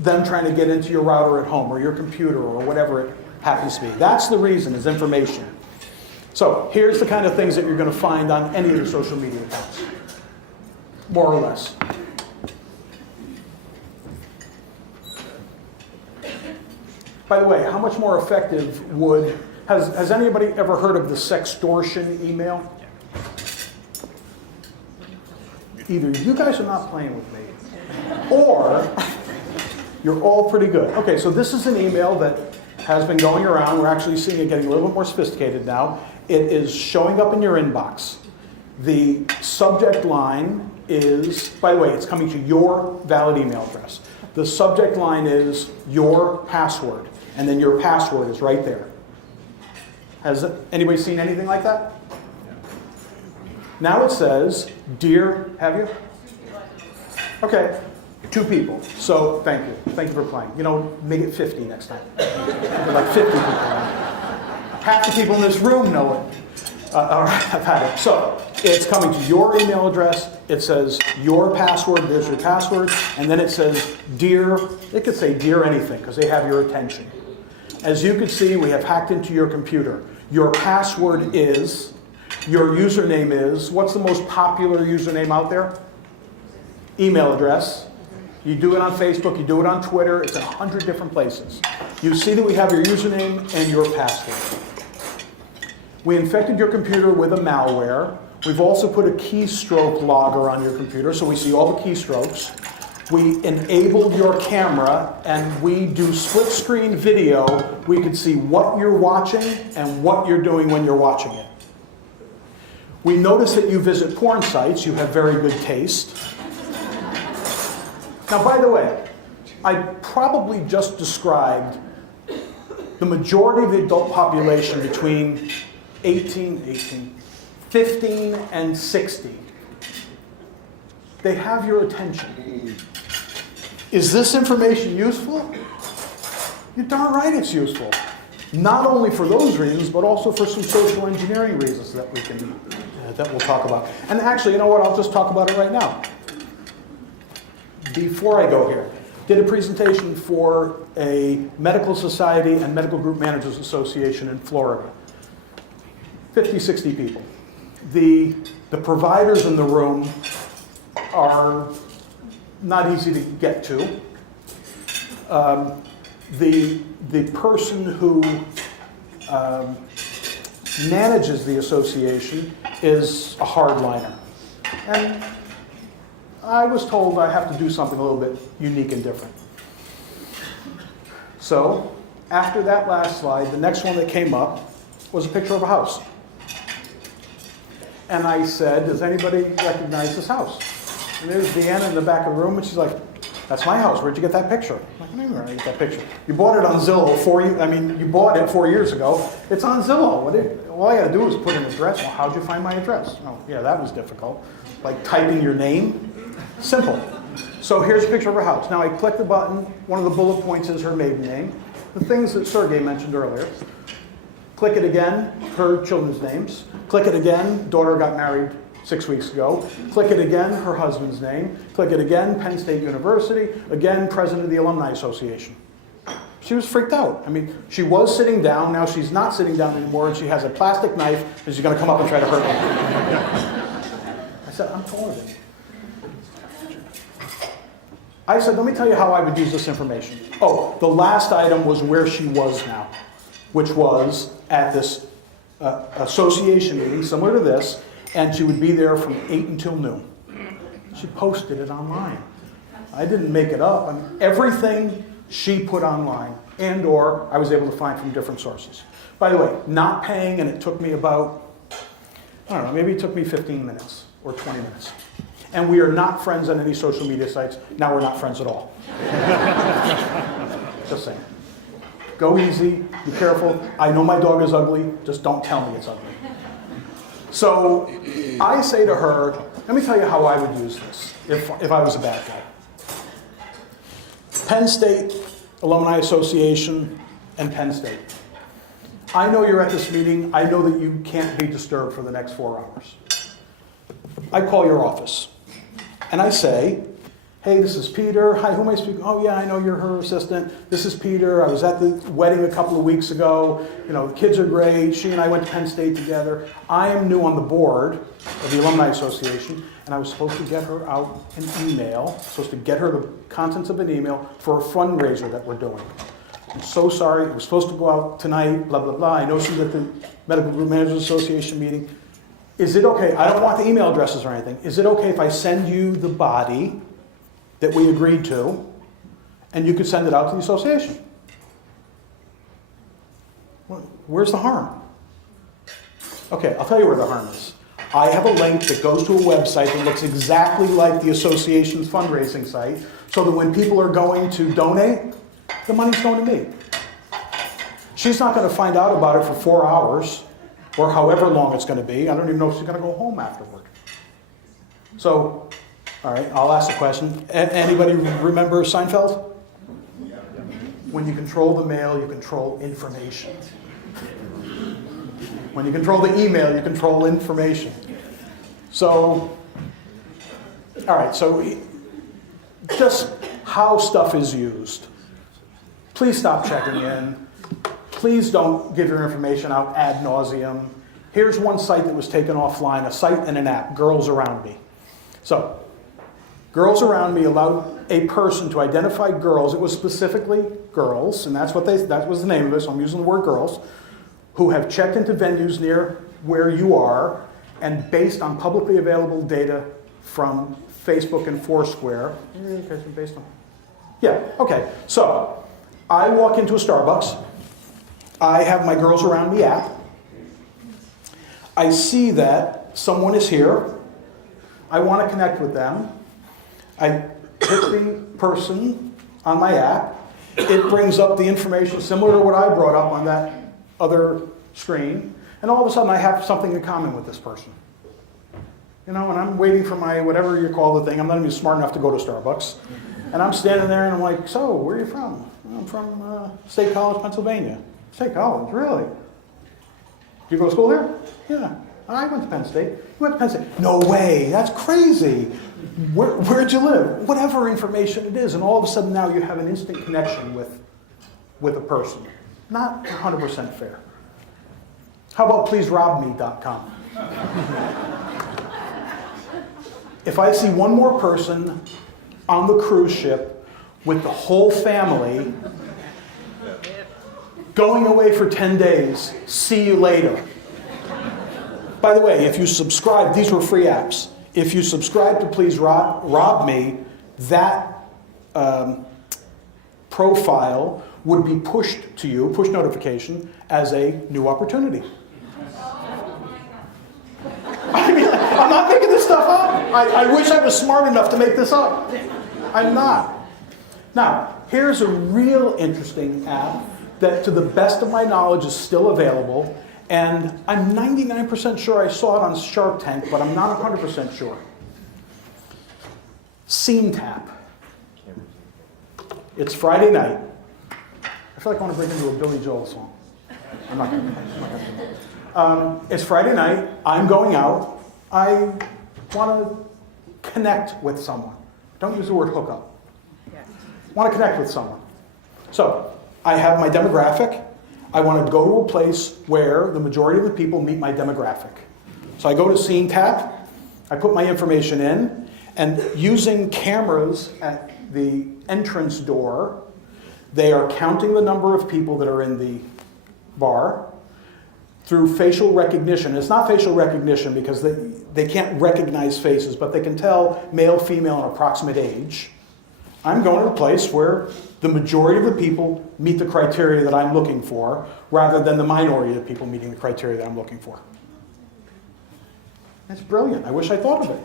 them trying to get into your router at home or your computer or whatever it happens to be. That's the reason, is information. So here's the kind of things that you're going to find on any of your social media accounts, more or less. By the way, how much more effective would Has anybody ever heard of the sextortion email? Either you guys are not playing with me, or you're all pretty good. Okay, so this is an email that has been going around. We're actually seeing it getting a little bit more sophisticated now. It is showing up in your inbox. The subject line is, by the way, it's coming to your valid email address. The subject line is your password, and then your password is right there. Has anybody seen anything like that? Now it says, dear, have you? Okay, 2 people. So thank you. Thank you for playing. You know, make it 50 next time. Like 50 people. Half the people in this room know it. Or have had it. So it's coming to your email address. It says your password. There's your password. And then it says dear. It could say dear anything because they have your attention. As you can see, we have hacked into your computer. Your password is, your username is, what's the most popular username out there? Email address. You do it on Facebook, you do it on Twitter, it's in 100 different places. You see that we have your username and your password. We infected your computer with a malware. We've also put a keystroke logger on your computer, so we see all the keystrokes. We enabled your camera, and we do split screen video. We can see what you're watching and what you're doing when you're watching it. We notice that you visit porn sites. You have very good taste. Now, by the way, I probably just described the majority of the adult population between 15 and 60. They have your attention. Is this information useful? You're darn right it's useful. Not only for those reasons, but also for some social engineering reasons that we'll talk about. And actually, you know what? I'll just talk about it right now. Before I go here, did a presentation for a medical society and medical group managers association in Florida. 50, 60 people. The providers in the room are not easy to get to. The person who manages the association is a hardliner. And I was told I have to do something a little bit unique and different. So, after that last slide, the next one that came up was a picture of a house. And I said, does anybody recognize this house? And there's Deanna in the back of the room, and she's like, that's my house. Where'd you get that picture? I'm like, I don't even know where I get that picture. You bought it on Zillow you bought it 4 years ago. It's on Zillow. All I got to do is put an address. Well, how'd you find my address? Oh, yeah, that was difficult. Like typing your name. Simple. So here's a picture of her house. Now I click the button. One of the bullet points is her maiden name. The things that Sergei mentioned earlier. Click it again, her children's names. Click it again, daughter got married 6 weeks ago. Click it again, her husband's name. Click it again, Penn State University. Again, president of the Alumni Association. She was freaked out. I mean, she was sitting down, now she's not sitting down anymore, and she has a plastic knife, and she's going to come up and try to hurt me. I said, I'm taller than you. I said, let me tell you how I would use this information. Oh, the last item was where she was now, which was at this association meeting, similar to this, and she would be there from 8 until noon. She posted it online. I didn't make it up. I mean, everything she put online, and or I was able to find from different sources. By the way, not paying, and it took me about, I don't know, maybe it took me 15 minutes or 20 minutes. And we are not friends on any social media sites. Now we're not friends at all. Just saying. Go easy, be careful. I know my dog is ugly, just don't tell me it's ugly. So I say to her, let me tell you how I would use this if I was a bad guy. Penn State Alumni Association and Penn State. I know you're at this meeting. I know that you can't be disturbed for the next 4 hours. I call your office and I say, hey, this is Peter. Hi, who am I speaking? Oh, yeah, I know you're her assistant. This is Peter. I was at the wedding a couple of weeks ago. You know, the kids are great. She and I went to Penn State together. I am new on the board of the Alumni Association, and I was supposed to get her out an email, supposed to get her the contents of an email for a fundraiser that we're doing. I'm so sorry, it was supposed to go out tonight, blah, blah, blah. I know she's at the Medical Group Managers Association meeting. Is it okay, I don't want the email addresses or anything, is it okay if I send you the body that we agreed to, and you could send it out to the association? Well, where's the harm? Okay, I'll tell you where the harm is. I have a link that goes to a website that looks exactly like the association's fundraising site, so that when people are going to donate, the money's going to me. She's not going to find out about it for 4 hours, or however long it's going to be. I don't even know if she's going to go home afterward. So, all right, I'll ask a question. Anybody remember Seinfeld? When you control the mail, you control information. When you control the email, you control information. So, all right, so just how stuff is used. Please stop checking in. Please don't give your information out ad nauseum. Here's one site that was taken offline, a site and an app, Girls Around Me. So, Girls Around Me allowed a person to identify girls. It was specifically girls, and that was the name of it, so I'm using the word girls, who have checked into venues near where you are, and based on publicly available data from Facebook and Foursquare. Yeah, okay. So, I walk into a Starbucks. I have my Girls Around Me app. I see that someone is here. I want to connect with them. I hit the person on my app. It brings up the information similar to what I brought up on that other screen. And all of a sudden I have something in common with this person. You know, and I'm waiting for my, whatever you call the thing. I'm not even smart enough to go to Starbucks. And I'm standing there and I'm like, so, where are you from? I'm from State College, Pennsylvania. State College, really? Did you go to school there? Yeah. I went to Penn State. You went to Penn State? No way, that's crazy. Where'd you live? Whatever information it is, and all of a sudden now you have an instant connection with a person. Not 100% fair. How about pleaserobme.com? If I see one more person on the cruise ship with the whole family going away for 10 days, see you later. By the way, if you subscribe, these were free apps. If you subscribe to Please Rob Me, that profile would be pushed to you, push notification, as a new opportunity. I mean, I'm not making this stuff up. I wish I was smart enough to make this up. I'm not. Now, here's a real interesting app that, to the best of my knowledge, is still available. And I'm 99% sure I saw it on Shark Tank, but I'm not 100% sure. Scene Tap. It's Friday night. I feel like I want to break into a Billy Joel song. I'm not going to do that. It's Friday night. I'm going out. I want to connect with someone. Don't use the word hookup. I want to connect with someone. So I have my demographic. I want to go to a place where the majority of the people meet my demographic. So I go to Scene Tap, I put my information in, and using cameras at the entrance door, they are counting the number of people that are in the bar through facial recognition. It's not facial recognition because they can't recognize faces, but they can tell male, female, and approximate age. I'm going to a place where the majority of the people meet the criteria that I'm looking for, rather than the minority of people meeting the criteria that I'm looking for. That's brilliant. I wish I thought of it.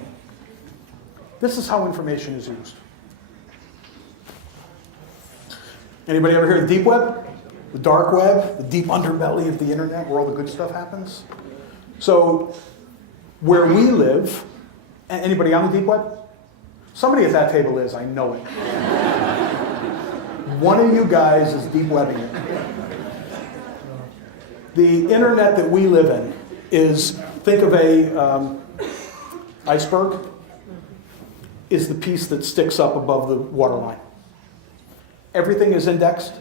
This is how information is used. Anybody ever hear of the deep web? The dark web? The deep underbelly of the internet where all the good stuff happens? So, where we live, anybody on the deep web? Somebody at that table is, I know it. One of you guys is deep webbing it. The internet that we live in is, think of a iceberg, is the piece that sticks up above the waterline. Everything is indexed.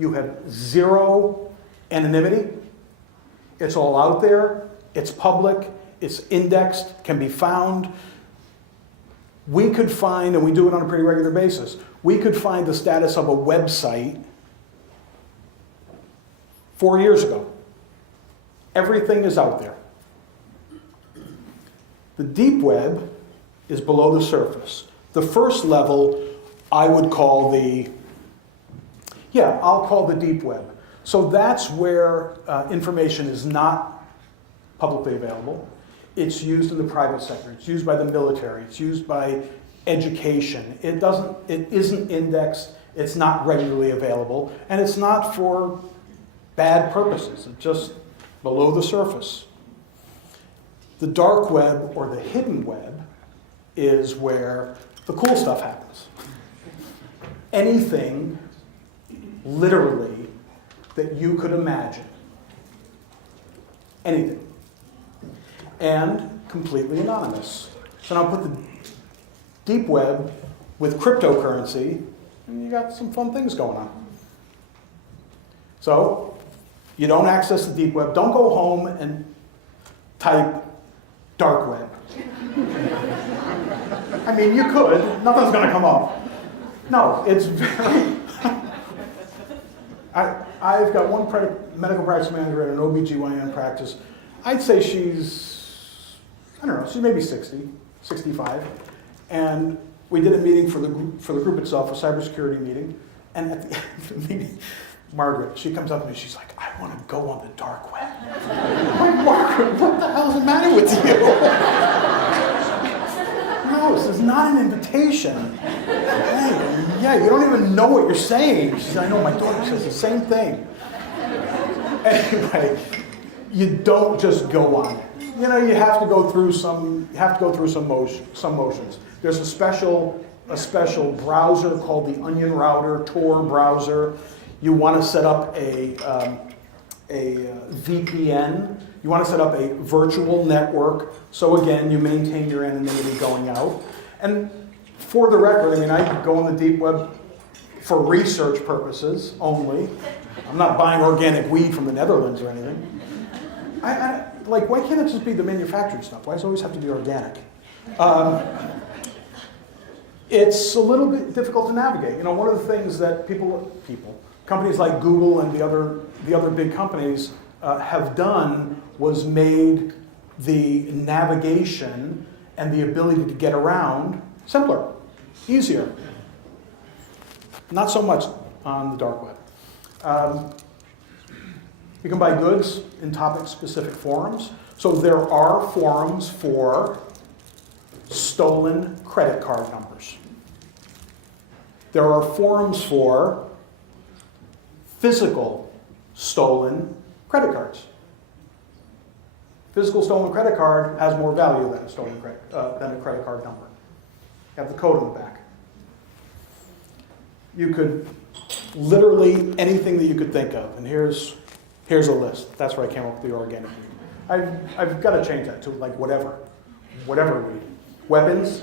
You have zero anonymity. It's all out there. It's public. It's indexed, can be found. We could find, and we do it on a pretty regular basis, we could find the status of a website 4 years ago. Everything is out there. The deep web is below the surface. The first level I would call I'll call the deep web. So that's where information is not publicly available. It's used in the private sector. It's used by the military. It's used by education. It isn't indexed. It's not regularly available. And it's not for bad purposes. It's just below the surface. The dark web or the hidden web is where the cool stuff happens. Anything, literally, that you could imagine. Anything. And completely anonymous. So now put the deep web with cryptocurrency, and you got some fun things going on. So, you don't access the deep web. Don't go home and type dark web. I mean, you could. Nothing's going to come up. No, it's very... I've got one medical practice manager at an OBGYN practice. I'd say she's, I don't know, she's maybe 60, 65. And we did a meeting for the group itself, a cybersecurity meeting. And at the end of the meeting, Margaret, she comes up to me, she's like, I want to go on the dark web. I'm like, Margaret, what the hell's the matter with you? No, this is not an invitation. Hey, yeah, you don't even know what you're saying. She says, I know, my daughter says the same thing. Anyway, you don't just go on it. You know, you have to go through some motions. There's a special browser called the Onion Router Tor browser. You want to set up a VPN. You want to set up a virtual network. So again, you maintain your anonymity going out. And for the record, I mean, I could go on the deep web for research purposes only. I'm not buying organic weed from the Netherlands or anything. Like, why can't it just be the manufactured stuff? Why does it always have to be organic? It's a little bit difficult to navigate. You know, one of the things that companies like Google and the other big companies have done was made the navigation and the ability to get around simpler, easier. Not so much on the dark web. You can buy goods in topic-specific forums. So there are forums for stolen credit card numbers. There are forums for physical stolen credit cards. Physical stolen credit card has more value than a credit card number. You have the code on the back. You could literally anything that you could think of, and here's a list. That's where I came up with the organic weed. I've got to change that to like whatever weed. Weapons.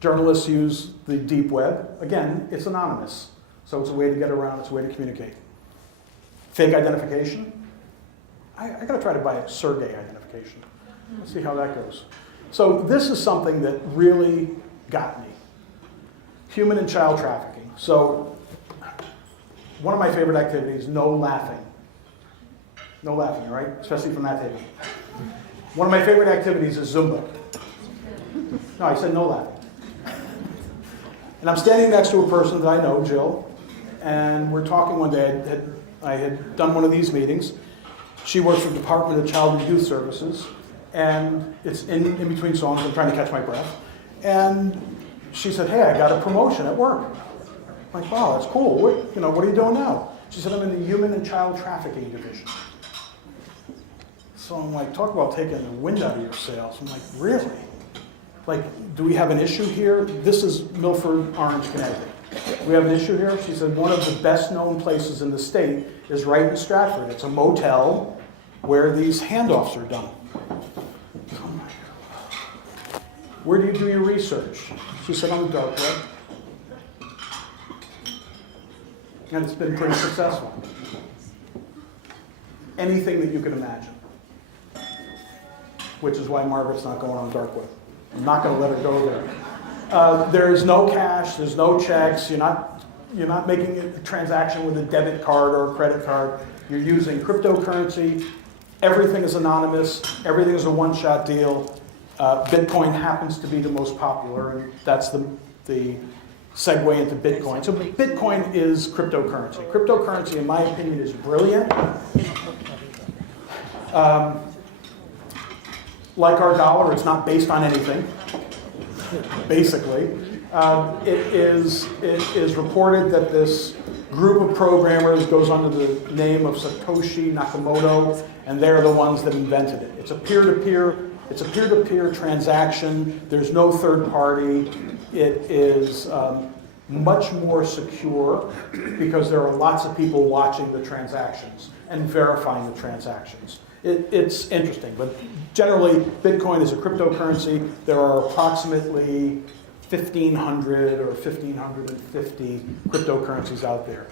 Journalists use the deep web. Again, it's anonymous, so it's a way to get around. It's a way to communicate. Fake identification. I got to try to buy a Sergei identification. Let's see how that goes. So this is something that really got me. Human and child trafficking. So one of my favorite activities, no laughing. No laughing, right? Especially from that table. One of my favorite activities is Zumba. No, I said no laughing. And I'm standing next to a person that I know, Jill, and we're talking one day. I had done one of these meetings. She works for the Department of Child and Youth Services, and it's in between songs. I'm trying to catch my breath. And she said, hey, I got a promotion at work. I'm like, wow, that's cool. What are you doing now? She said, I'm in the Human and Child Trafficking Division. So I'm like, talk about taking the wind out of your sails. I'm like, really? Like, do we have an issue here? This is Milford, Orange, Connecticut. We have an issue here? She said, one of the best known places in the state is right in Stratford. It's a motel where these handoffs are done. Oh my God. Where do you do your research? She said, on the dark web. And it's been pretty successful. Anything that you can imagine. Which is why Margaret's not going on the dark web. I'm not going to let her go there. There is no cash. There's no checks. You're not you're not making a transaction with a debit card or a credit card. You're using cryptocurrency. Everything is anonymous. Everything is a one-shot deal. Bitcoin happens to be the most popular, and that's the segue into Bitcoin. So Bitcoin is cryptocurrency. Cryptocurrency, in my opinion, is brilliant. Like our dollar, it's not based on anything, basically. It is reported that this group of programmers goes under the name of Satoshi Nakamoto, and they're the ones that invented it. It's a peer-to-peer transaction. There's no third party. It is much more secure because there are lots of people watching the transactions and verifying the transactions. It's interesting, but generally, Bitcoin is a cryptocurrency. There are approximately 1,500 or 1,550 cryptocurrencies out there.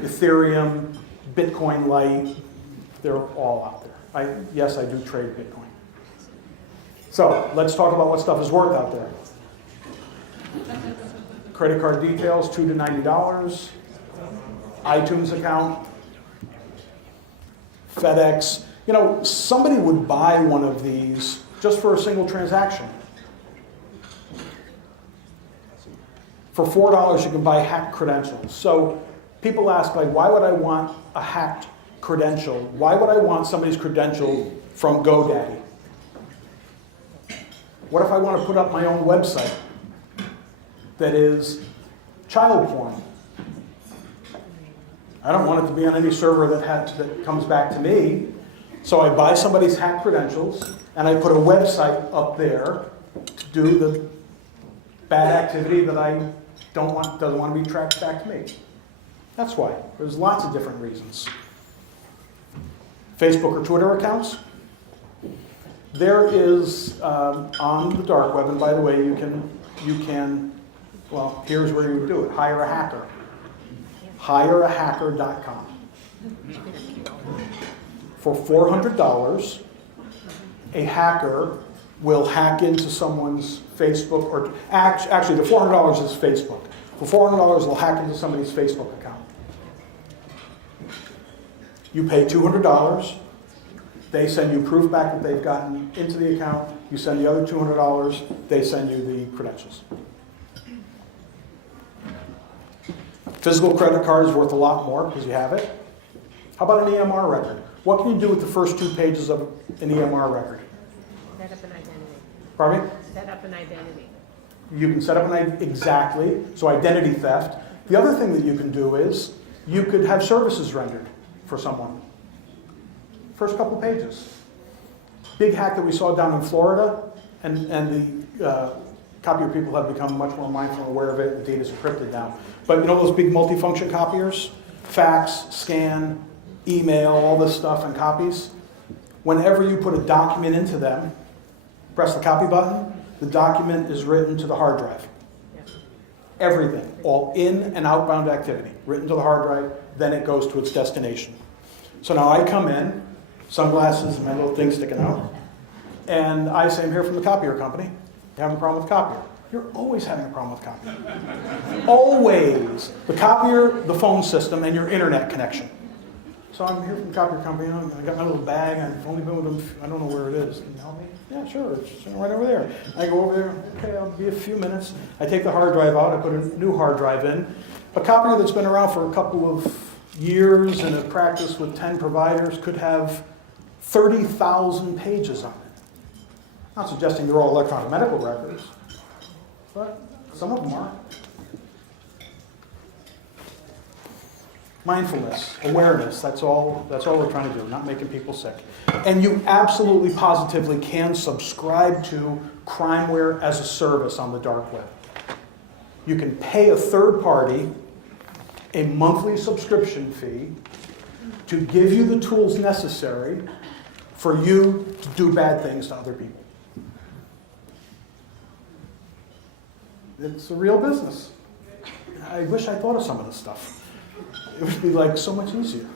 Ethereum, Bitcoin Lite, they're all out there. Yes, I do trade Bitcoin. So let's talk about what stuff is worth out there. Credit card details, $2 to $90. iTunes account. FedEx. You know, somebody would buy one of these just for a single transaction. For $4, you can buy hacked credentials. So people ask, like, why would I want a hacked credential? Why would I want somebody's credential from GoDaddy? What if I want to put up my own website that is child porn? I don't want it to be on any server that comes back to me. So I buy somebody's hacked credentials, and I put a website up there to do the bad activity that I doesn't want to be tracked back to me. That's why. There's lots of different reasons. Facebook or Twitter accounts. There is on the dark web, and by the way, you can, well, here's where you would do it. Hire a hacker. Hireahacker.com. For $400, a hacker will hack into someone's Facebook, or actually the $400 is Facebook. For $400, they'll hack into somebody's Facebook account. You pay $200. They send you proof back that they've gotten into the account. You send the other $200. They send you the credentials. Physical credit card is worth a lot more because you have it. How about an EMR record? What can you do with the first 2 pages of an EMR record? Set up an identity. Pardon me? Set up an identity. You can set up an identity, exactly. So identity theft. The other thing that you can do is you could have services rendered for someone. First couple pages. Big hack that we saw down in Florida, and the copier people have become much more mindful and aware of it. The data is encrypted now. But you know those big multifunction copiers? Fax, scan, email, all this stuff and copies? Whenever you put a document into them, press the copy button, the document is written to the hard drive. Everything, all in and outbound activity, written to the hard drive, then it goes to its destination. So now I come in, sunglasses and my little thing sticking out, and I say, I'm here from the copier company. You having a problem with copier? You're always having a problem with copier. Always. The copier, the phone system, and your internet connection. So I'm here from the copier company. I got my little bag. I've only been with them. I don't know where it is. Can you help me? Yeah, sure. It's right over there. I go over there. Okay, I'll be a few minutes. I take the hard drive out. I put a new hard drive in. A copier that's been around for a couple of years and have practiced with 10 providers could have 30,000 pages on it. Not suggesting they're all electronic medical records, but some of them are. Mindfulness, awareness, that's all we're trying to do, not making people sick. And you absolutely positively can subscribe to crimeware as a service on the dark web. You can pay a third party a monthly subscription fee to give you the tools necessary for you to do bad things to other people. It's a real business. I wish I thought of some of this stuff. It would be like so much easier.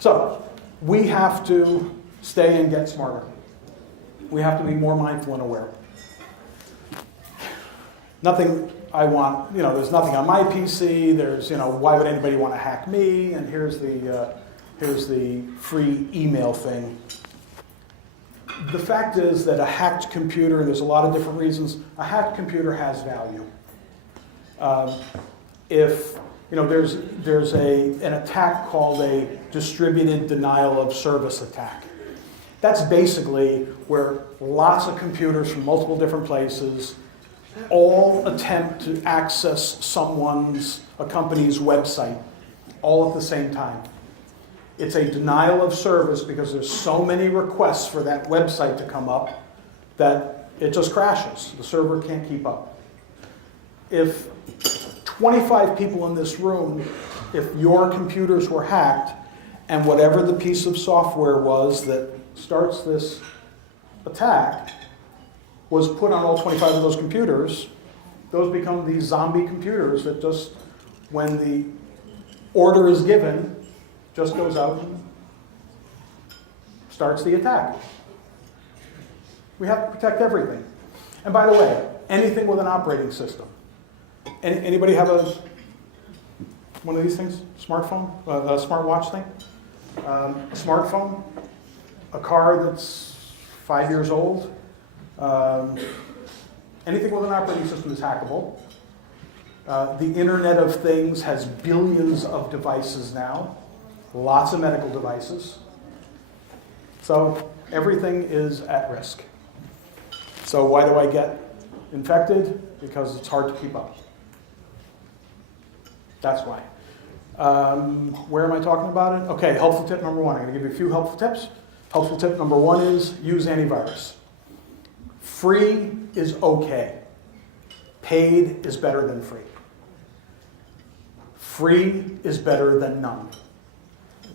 So, we have to stay and get smarter. We have to be more mindful and aware. Nothing want, there's nothing on my PC, there's, why would anybody want to hack me? And here's the free email thing. The fact is that a hacked computer, and there's a lot of different reasons, a hacked computer has value. If there's an attack called a distributed denial of service attack. That's basically where lots of computers from multiple different places all attempt to access a company's website, all at the same time. It's a denial of service because there's so many requests for that website to come up that it just crashes. The server can't keep up. If 25 people in this room, if your computers were hacked and whatever the piece of software was that starts this attack was put on all 25 of those computers, those become these zombie computers that just, when the order is given, just goes out and starts the attack. We have to protect everything. And by the way, anything with an operating system. Anybody have one of these things? Smartphone? A smartwatch thing? Smartphone? A car that's 5 years old? Anything with an operating system is hackable. The Internet of Things has billions of devices now. Lots of medical devices. So everything is at risk. So why do I get infected? Because it's hard to keep up. That's why. Where am I talking about it? Okay, helpful tip number one. I'm going to give you a few helpful tips. Helpful tip number one is use antivirus. Free is okay. Paid is better than free. Free is better than none.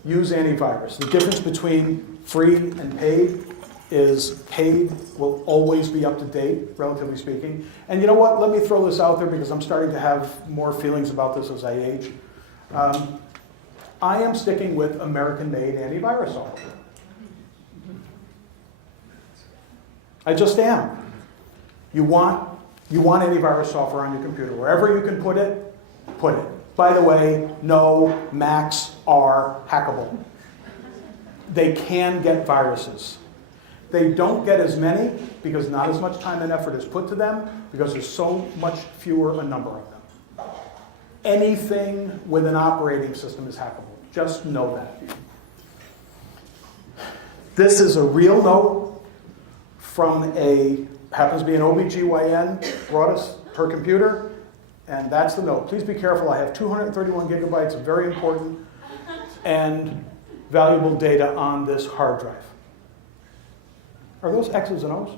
Use antivirus. The difference between free and paid is paid will always be up to date, relatively speaking. And you know what? Let me throw this out there because I'm starting to have more feelings about this as I age. I am sticking with American-made antivirus software. I just am. You want antivirus software on your computer. Wherever you can put it, put it. By the way, no, Macs are hackable. They can get viruses. They don't get as many because not as much time and effort is put to them because there's so much fewer a number of them. Anything with an operating system is hackable. Just know that. This is a real note from happens to be an OBGYN, brought us her computer, and that's the note. Please be careful. I have 231 gigabytes of very important and valuable data on this hard drive. Are those X's and O's?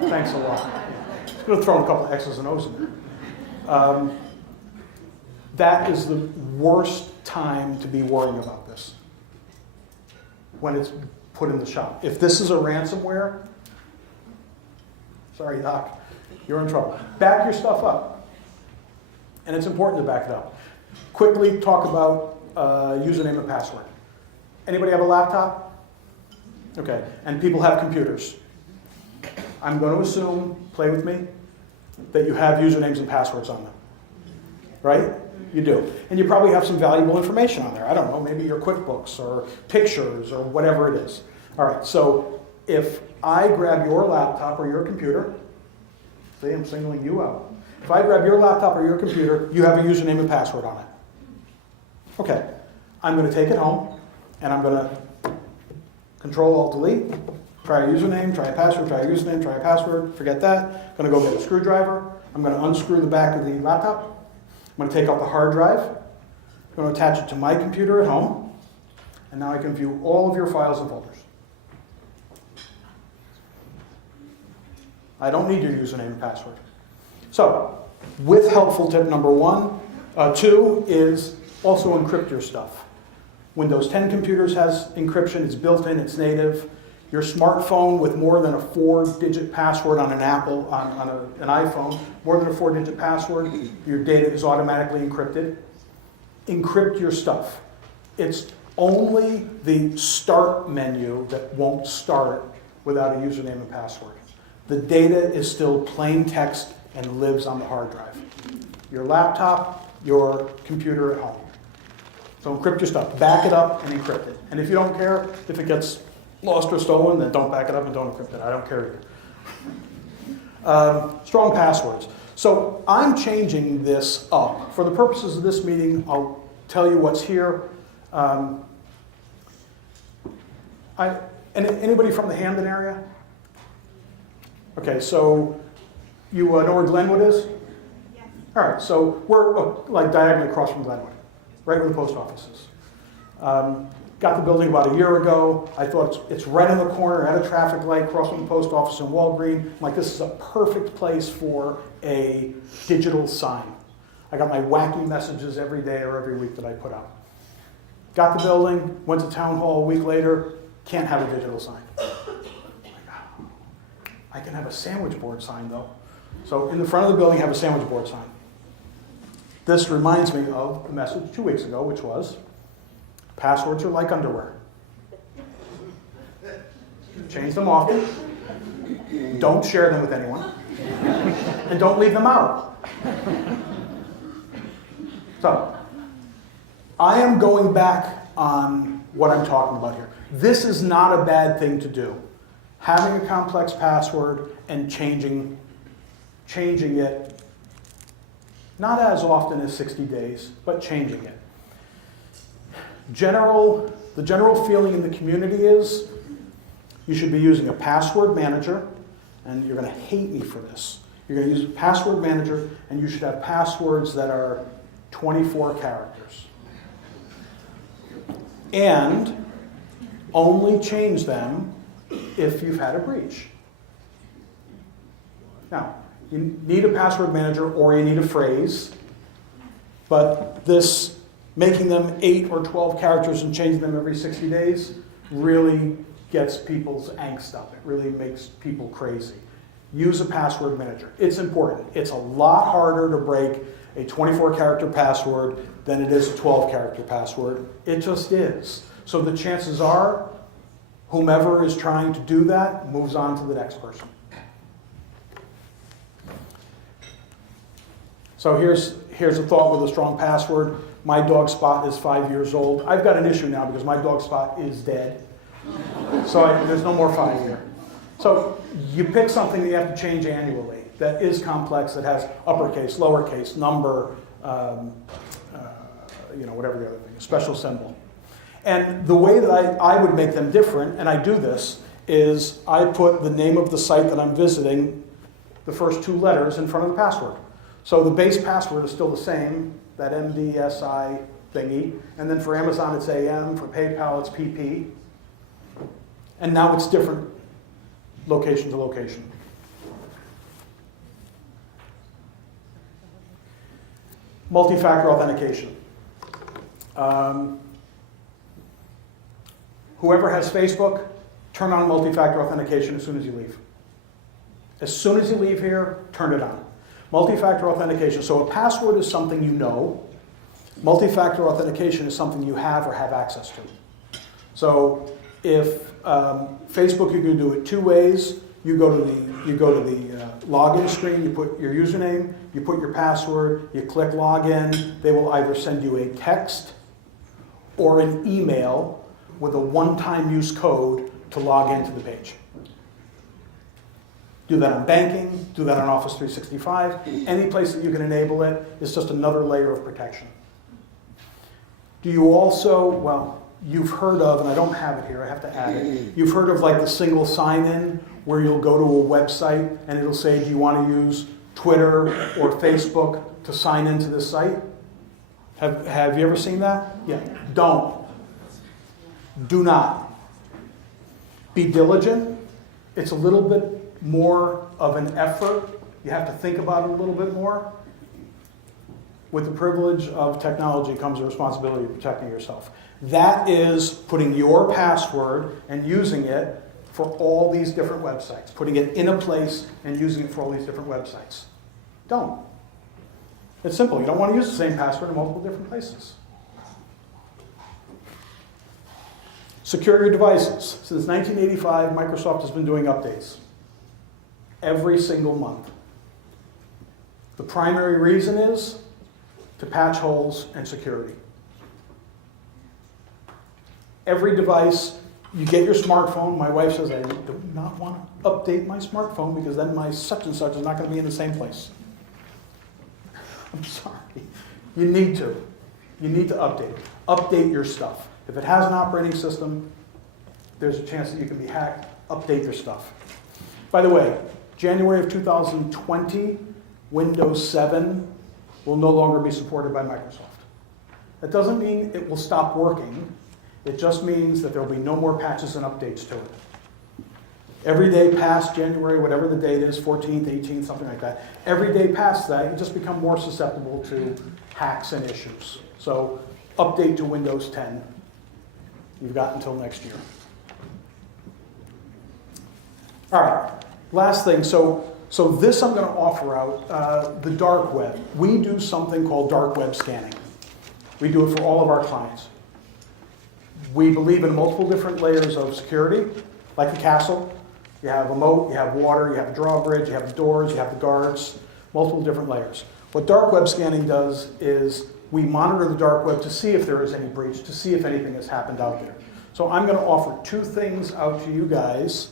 Thanks a lot. I'm just going to throw in a couple of X's and O's in there. That is the worst time to be worrying about this, when it's put in the shop. If this is a ransomware, sorry, Doc, you're in trouble. Back your stuff up. And it's important to back it up. Quickly talk about username and password. Anybody have a laptop? Okay, and people have computers. I'm going to assume, play with me, that you have usernames and passwords on them. Right? You do. And you probably have some valuable information on there. I don't know, maybe your QuickBooks or pictures or whatever it is. All right, so if I grab your laptop or your computer, see, I'm singling you out. If I grab your laptop or your computer, you have a username and password on it. Okay, I'm going to take it home, and I'm going to Control-Alt-Delete, try a username, try a password, try a username, try a password, forget that. I'm going to go get a screwdriver. I'm going to unscrew the back of the laptop. I'm going to take out the hard drive. I'm going to attach it to my computer at home. And now I can view all of your files and folders. I don't need your username and password. So, with helpful tip number one, 2 is also encrypt your stuff. Windows 10 computers has encryption. It's built in. It's native. Your smartphone with more than a 4-digit password on an an iPhone, more than a 4-digit password, your data is automatically encrypted. Encrypt your stuff. It's only the start menu that won't start without a username and password. The data is still plain text and lives on the hard drive. Your laptop, your computer at home. So encrypt your stuff. Back it up and encrypt it. And if you don't care if it gets lost or stolen, then don't back it up and don't encrypt it. I don't care either. Strong passwords. So I'm changing this up. For the purposes of this meeting, I'll tell you what's here. Anybody from the Hamden area? Okay, so you know where Glenwood is? Yes. All right, so we're like diagonally across from Glenwood, right where the post office is. Got the building about a year ago. I thought it's right in the corner at a traffic light across from the post office in Walgreen. I'm like, this is a perfect place for a digital sign. I got my wacky messages every day or every week that I put out. Got the building, went to town hall a week later, can't have a digital sign. I can have a sandwich board sign though. So in the front of the building, have a sandwich board sign. This reminds me of the message 2 weeks ago, which was, passwords are like underwear. Change them often. Don't share them with anyone. And don't leave them out. So, I am going back on what I'm talking about here. This is not a bad thing to do. Having a complex password and changing it, not as often as 60 days, but changing it. The general feeling in the community is you should be using a password manager, and you're going to hate me for this. You're going to use a password manager, and you should have passwords that are 24 characters. And only change them if you've had a breach. Now, you need a password manager or you need a phrase, but this making them 8 or 12 characters and changing them every 60 days really gets people's angst up. It really makes people crazy. Use a password manager. It's important. It's a lot harder to break a 24-character password than it is a 12-character password. It just is. So the chances are, whomever is trying to do that moves on to the next person. So here's a thought with a strong password. My dog Spot is 5 years old. I've got an issue now because my dog Spot is dead. So there's no more 5 here. So you pick something that you have to change annually that is complex, that has uppercase, lowercase, number, whatever the other thing, special symbol. And the way that I would make them different, and I do this, is I put the name of the site that I'm visiting, the first 2 letters in front of the password. So the base password is still the same, that MDSI thingy. And then for Amazon, it's AM. For PayPal, it's PP. And now it's different location to location. Multi-factor authentication. Whoever has Facebook, turn on multi-factor authentication as soon as you leave. As soon as you leave here, turn it on. Multi-factor authentication. So a password is something you know. Multi-factor authentication is something you have or have access to. So if Facebook, you can do it 2 ways. You go to the login screen, you put your username, you put your password, you click login. They will either send you a text or an email with a one-time use code to log into the page. Do that on banking, do that on Office 365. Any place that you can enable it is just another layer of protection. Do you also, well, you've heard of, and I don't have it here, I have to add it. You've heard of like the single sign-in where you'll go to a website and it'll say, do you want to use Twitter or Facebook to sign into this site? Have you ever seen that? Yeah. Don't. Do not. Be diligent. It's a little bit more of an effort. You have to think about it a little bit more. With the privilege of technology comes the responsibility of protecting yourself. That is putting your password and using it for all these different websites. Putting it in a place and using it for all these different websites. Don't. It's simple. You don't want to use the same password in multiple different places. Secure your devices. Since 1985, Microsoft has been doing updates every single month. The primary reason is to patch holes and security. Every device, you get your smartphone. My wife says, I do not want to update my smartphone because then my such and such is not going to be in the same place. I'm sorry. You need to. You need to update. Update your stuff. If it has an operating system, there's a chance that you can be hacked. Update your stuff. By the way, January of 2020, Windows 7 will no longer be supported by Microsoft. That doesn't mean it will stop working. It just means that there will be no more patches and updates to it. Every day past January, whatever the date is, 14th, 18th, something like that, every day past that, you just become more susceptible to hacks and issues. So update to Windows 10. You've got until next year. All right, last thing. So this I'm going to offer out, the dark web. We do something called dark web scanning. We do it for all of our clients. We believe in multiple different layers of security, like a castle. You have a moat, you have water, you have a drawbridge, you have the doors, you have the guards, multiple different layers. What dark web scanning does is we monitor the dark web to see if there is any breach, to see if anything has happened out there. So I'm going to offer two things out to you guys.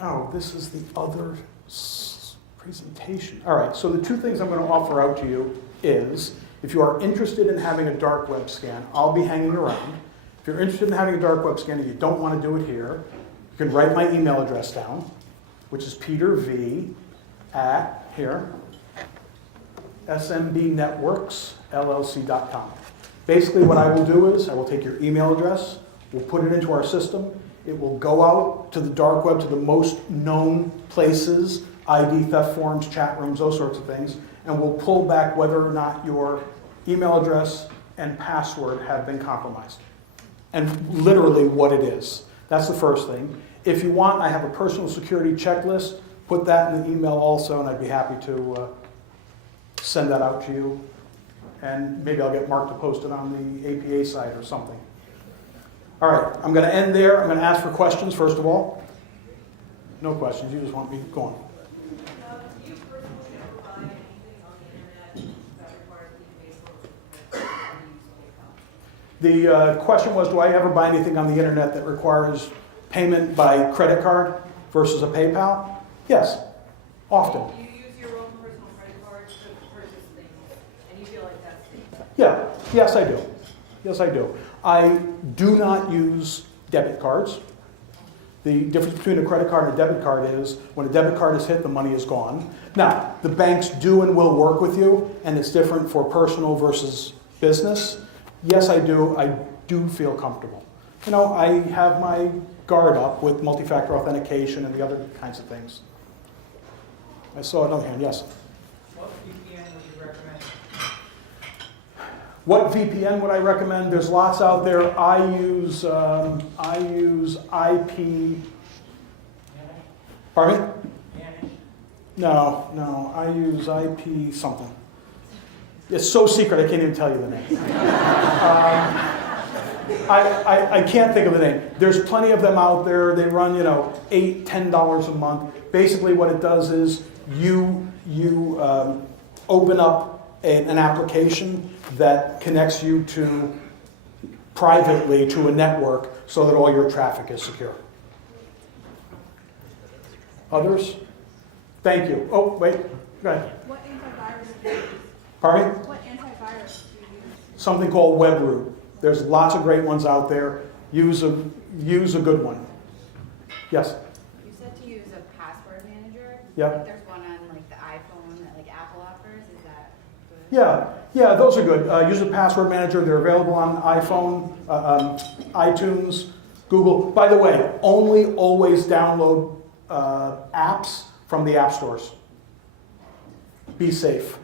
Oh, this is the other presentation. All right, so the two things I'm going to offer out to you is, if you are interested in having a dark web scan, I'll be hanging around. If you're interested in having a dark web scan and you don't want to do it here, you can write my email address down, which is peterv at, here, smbnetworksllc.com. Basically what I will do is I will take your email address, we'll put it into our system, it will go out to the dark web, to the most known places, ID theft forums, chat rooms, those sorts of things, and we'll pull back whether or not your email address and password have been compromised. And literally what it is. That's the first thing. If you want, I have a personal security checklist. Put that in the email also, and I'd be happy to send that out to you. And maybe I'll get Mark to post it on the APA site or something. All right, I'm going to end there. I'm going to ask for questions, first of all. No questions. You just want me going. Do you personally ever buy anything on the internet that requires the PayPal? The question was, do I ever buy anything on the internet that requires payment by credit card versus a PayPal? Yes, often. Do you use your own personal credit card to purchase things, and you feel like that's safe? Yeah, yes I do. Yes I do. I do not use debit cards. The difference between a credit card and a debit card is when a debit card is hit, the money is gone. Now, the banks do and will work with you, and it's different for personal versus business. Yes, I do. I do feel comfortable. You know, I have my guard up with multi-factor authentication and the other kinds of things. I saw another hand, yes? What VPN would you recommend? What VPN would I recommend? There's lots out there. I use IP. Pardon me? No, I use IP something. It's so secret I can't even tell you the name. I can't think of the name. There's plenty of them out there. They run, $8, $10 a month. Basically what it does is you open up an application that connects you to privately to a network so that all your traffic is secure. Others? Thank you. Oh, wait. Go ahead. What antivirus do you use? Pardon me? What antivirus do you use? Something called WebRoot. There's lots of great ones out there. Use a good one. Yes? You said to use a password manager. Yep. There's one on like the iPhone that like Apple offers. Is that good? Yeah, those are good. Use a password manager. They're available on iPhone, iTunes, Google. By the way, only always download apps from the app stores. Be safe.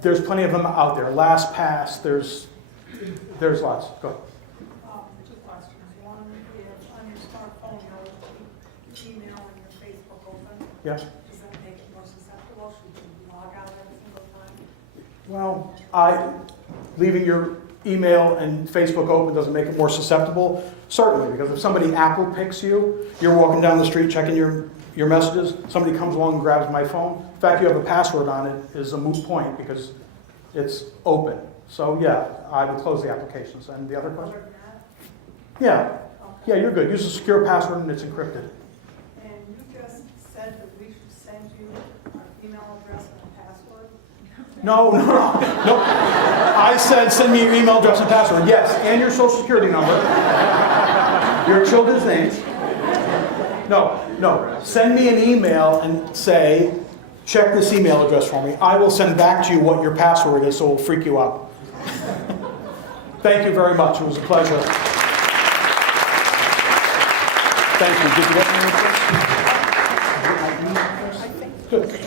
There's plenty of them out there. LastPass, there's lots. Go ahead. Two questions. One, if on your smartphone you have your email and your Facebook open, Yeah. does that make it more susceptible? Should you log out every single time? Well, leaving your email and Facebook open doesn't make it more susceptible. Certainly, because if somebody Apple picks you, you're walking down the street checking your your messages, somebody comes along and grabs my phone. The fact you have a password on it is a moot point because it's open. So yeah, I would close the applications. And the other question? Other than that, Yeah. Yeah, you're good. Use a secure password and it's encrypted. and you just said that we should send you our email address and a password? No. I said send me your email address and password. Yes, and your social security number. Your children's names. No. Send me an email and say, check this email address for me. I will send back to you what your password is, so it will freak you out. Thank you very much. It was a pleasure. Thank you. Did you get my address? Good.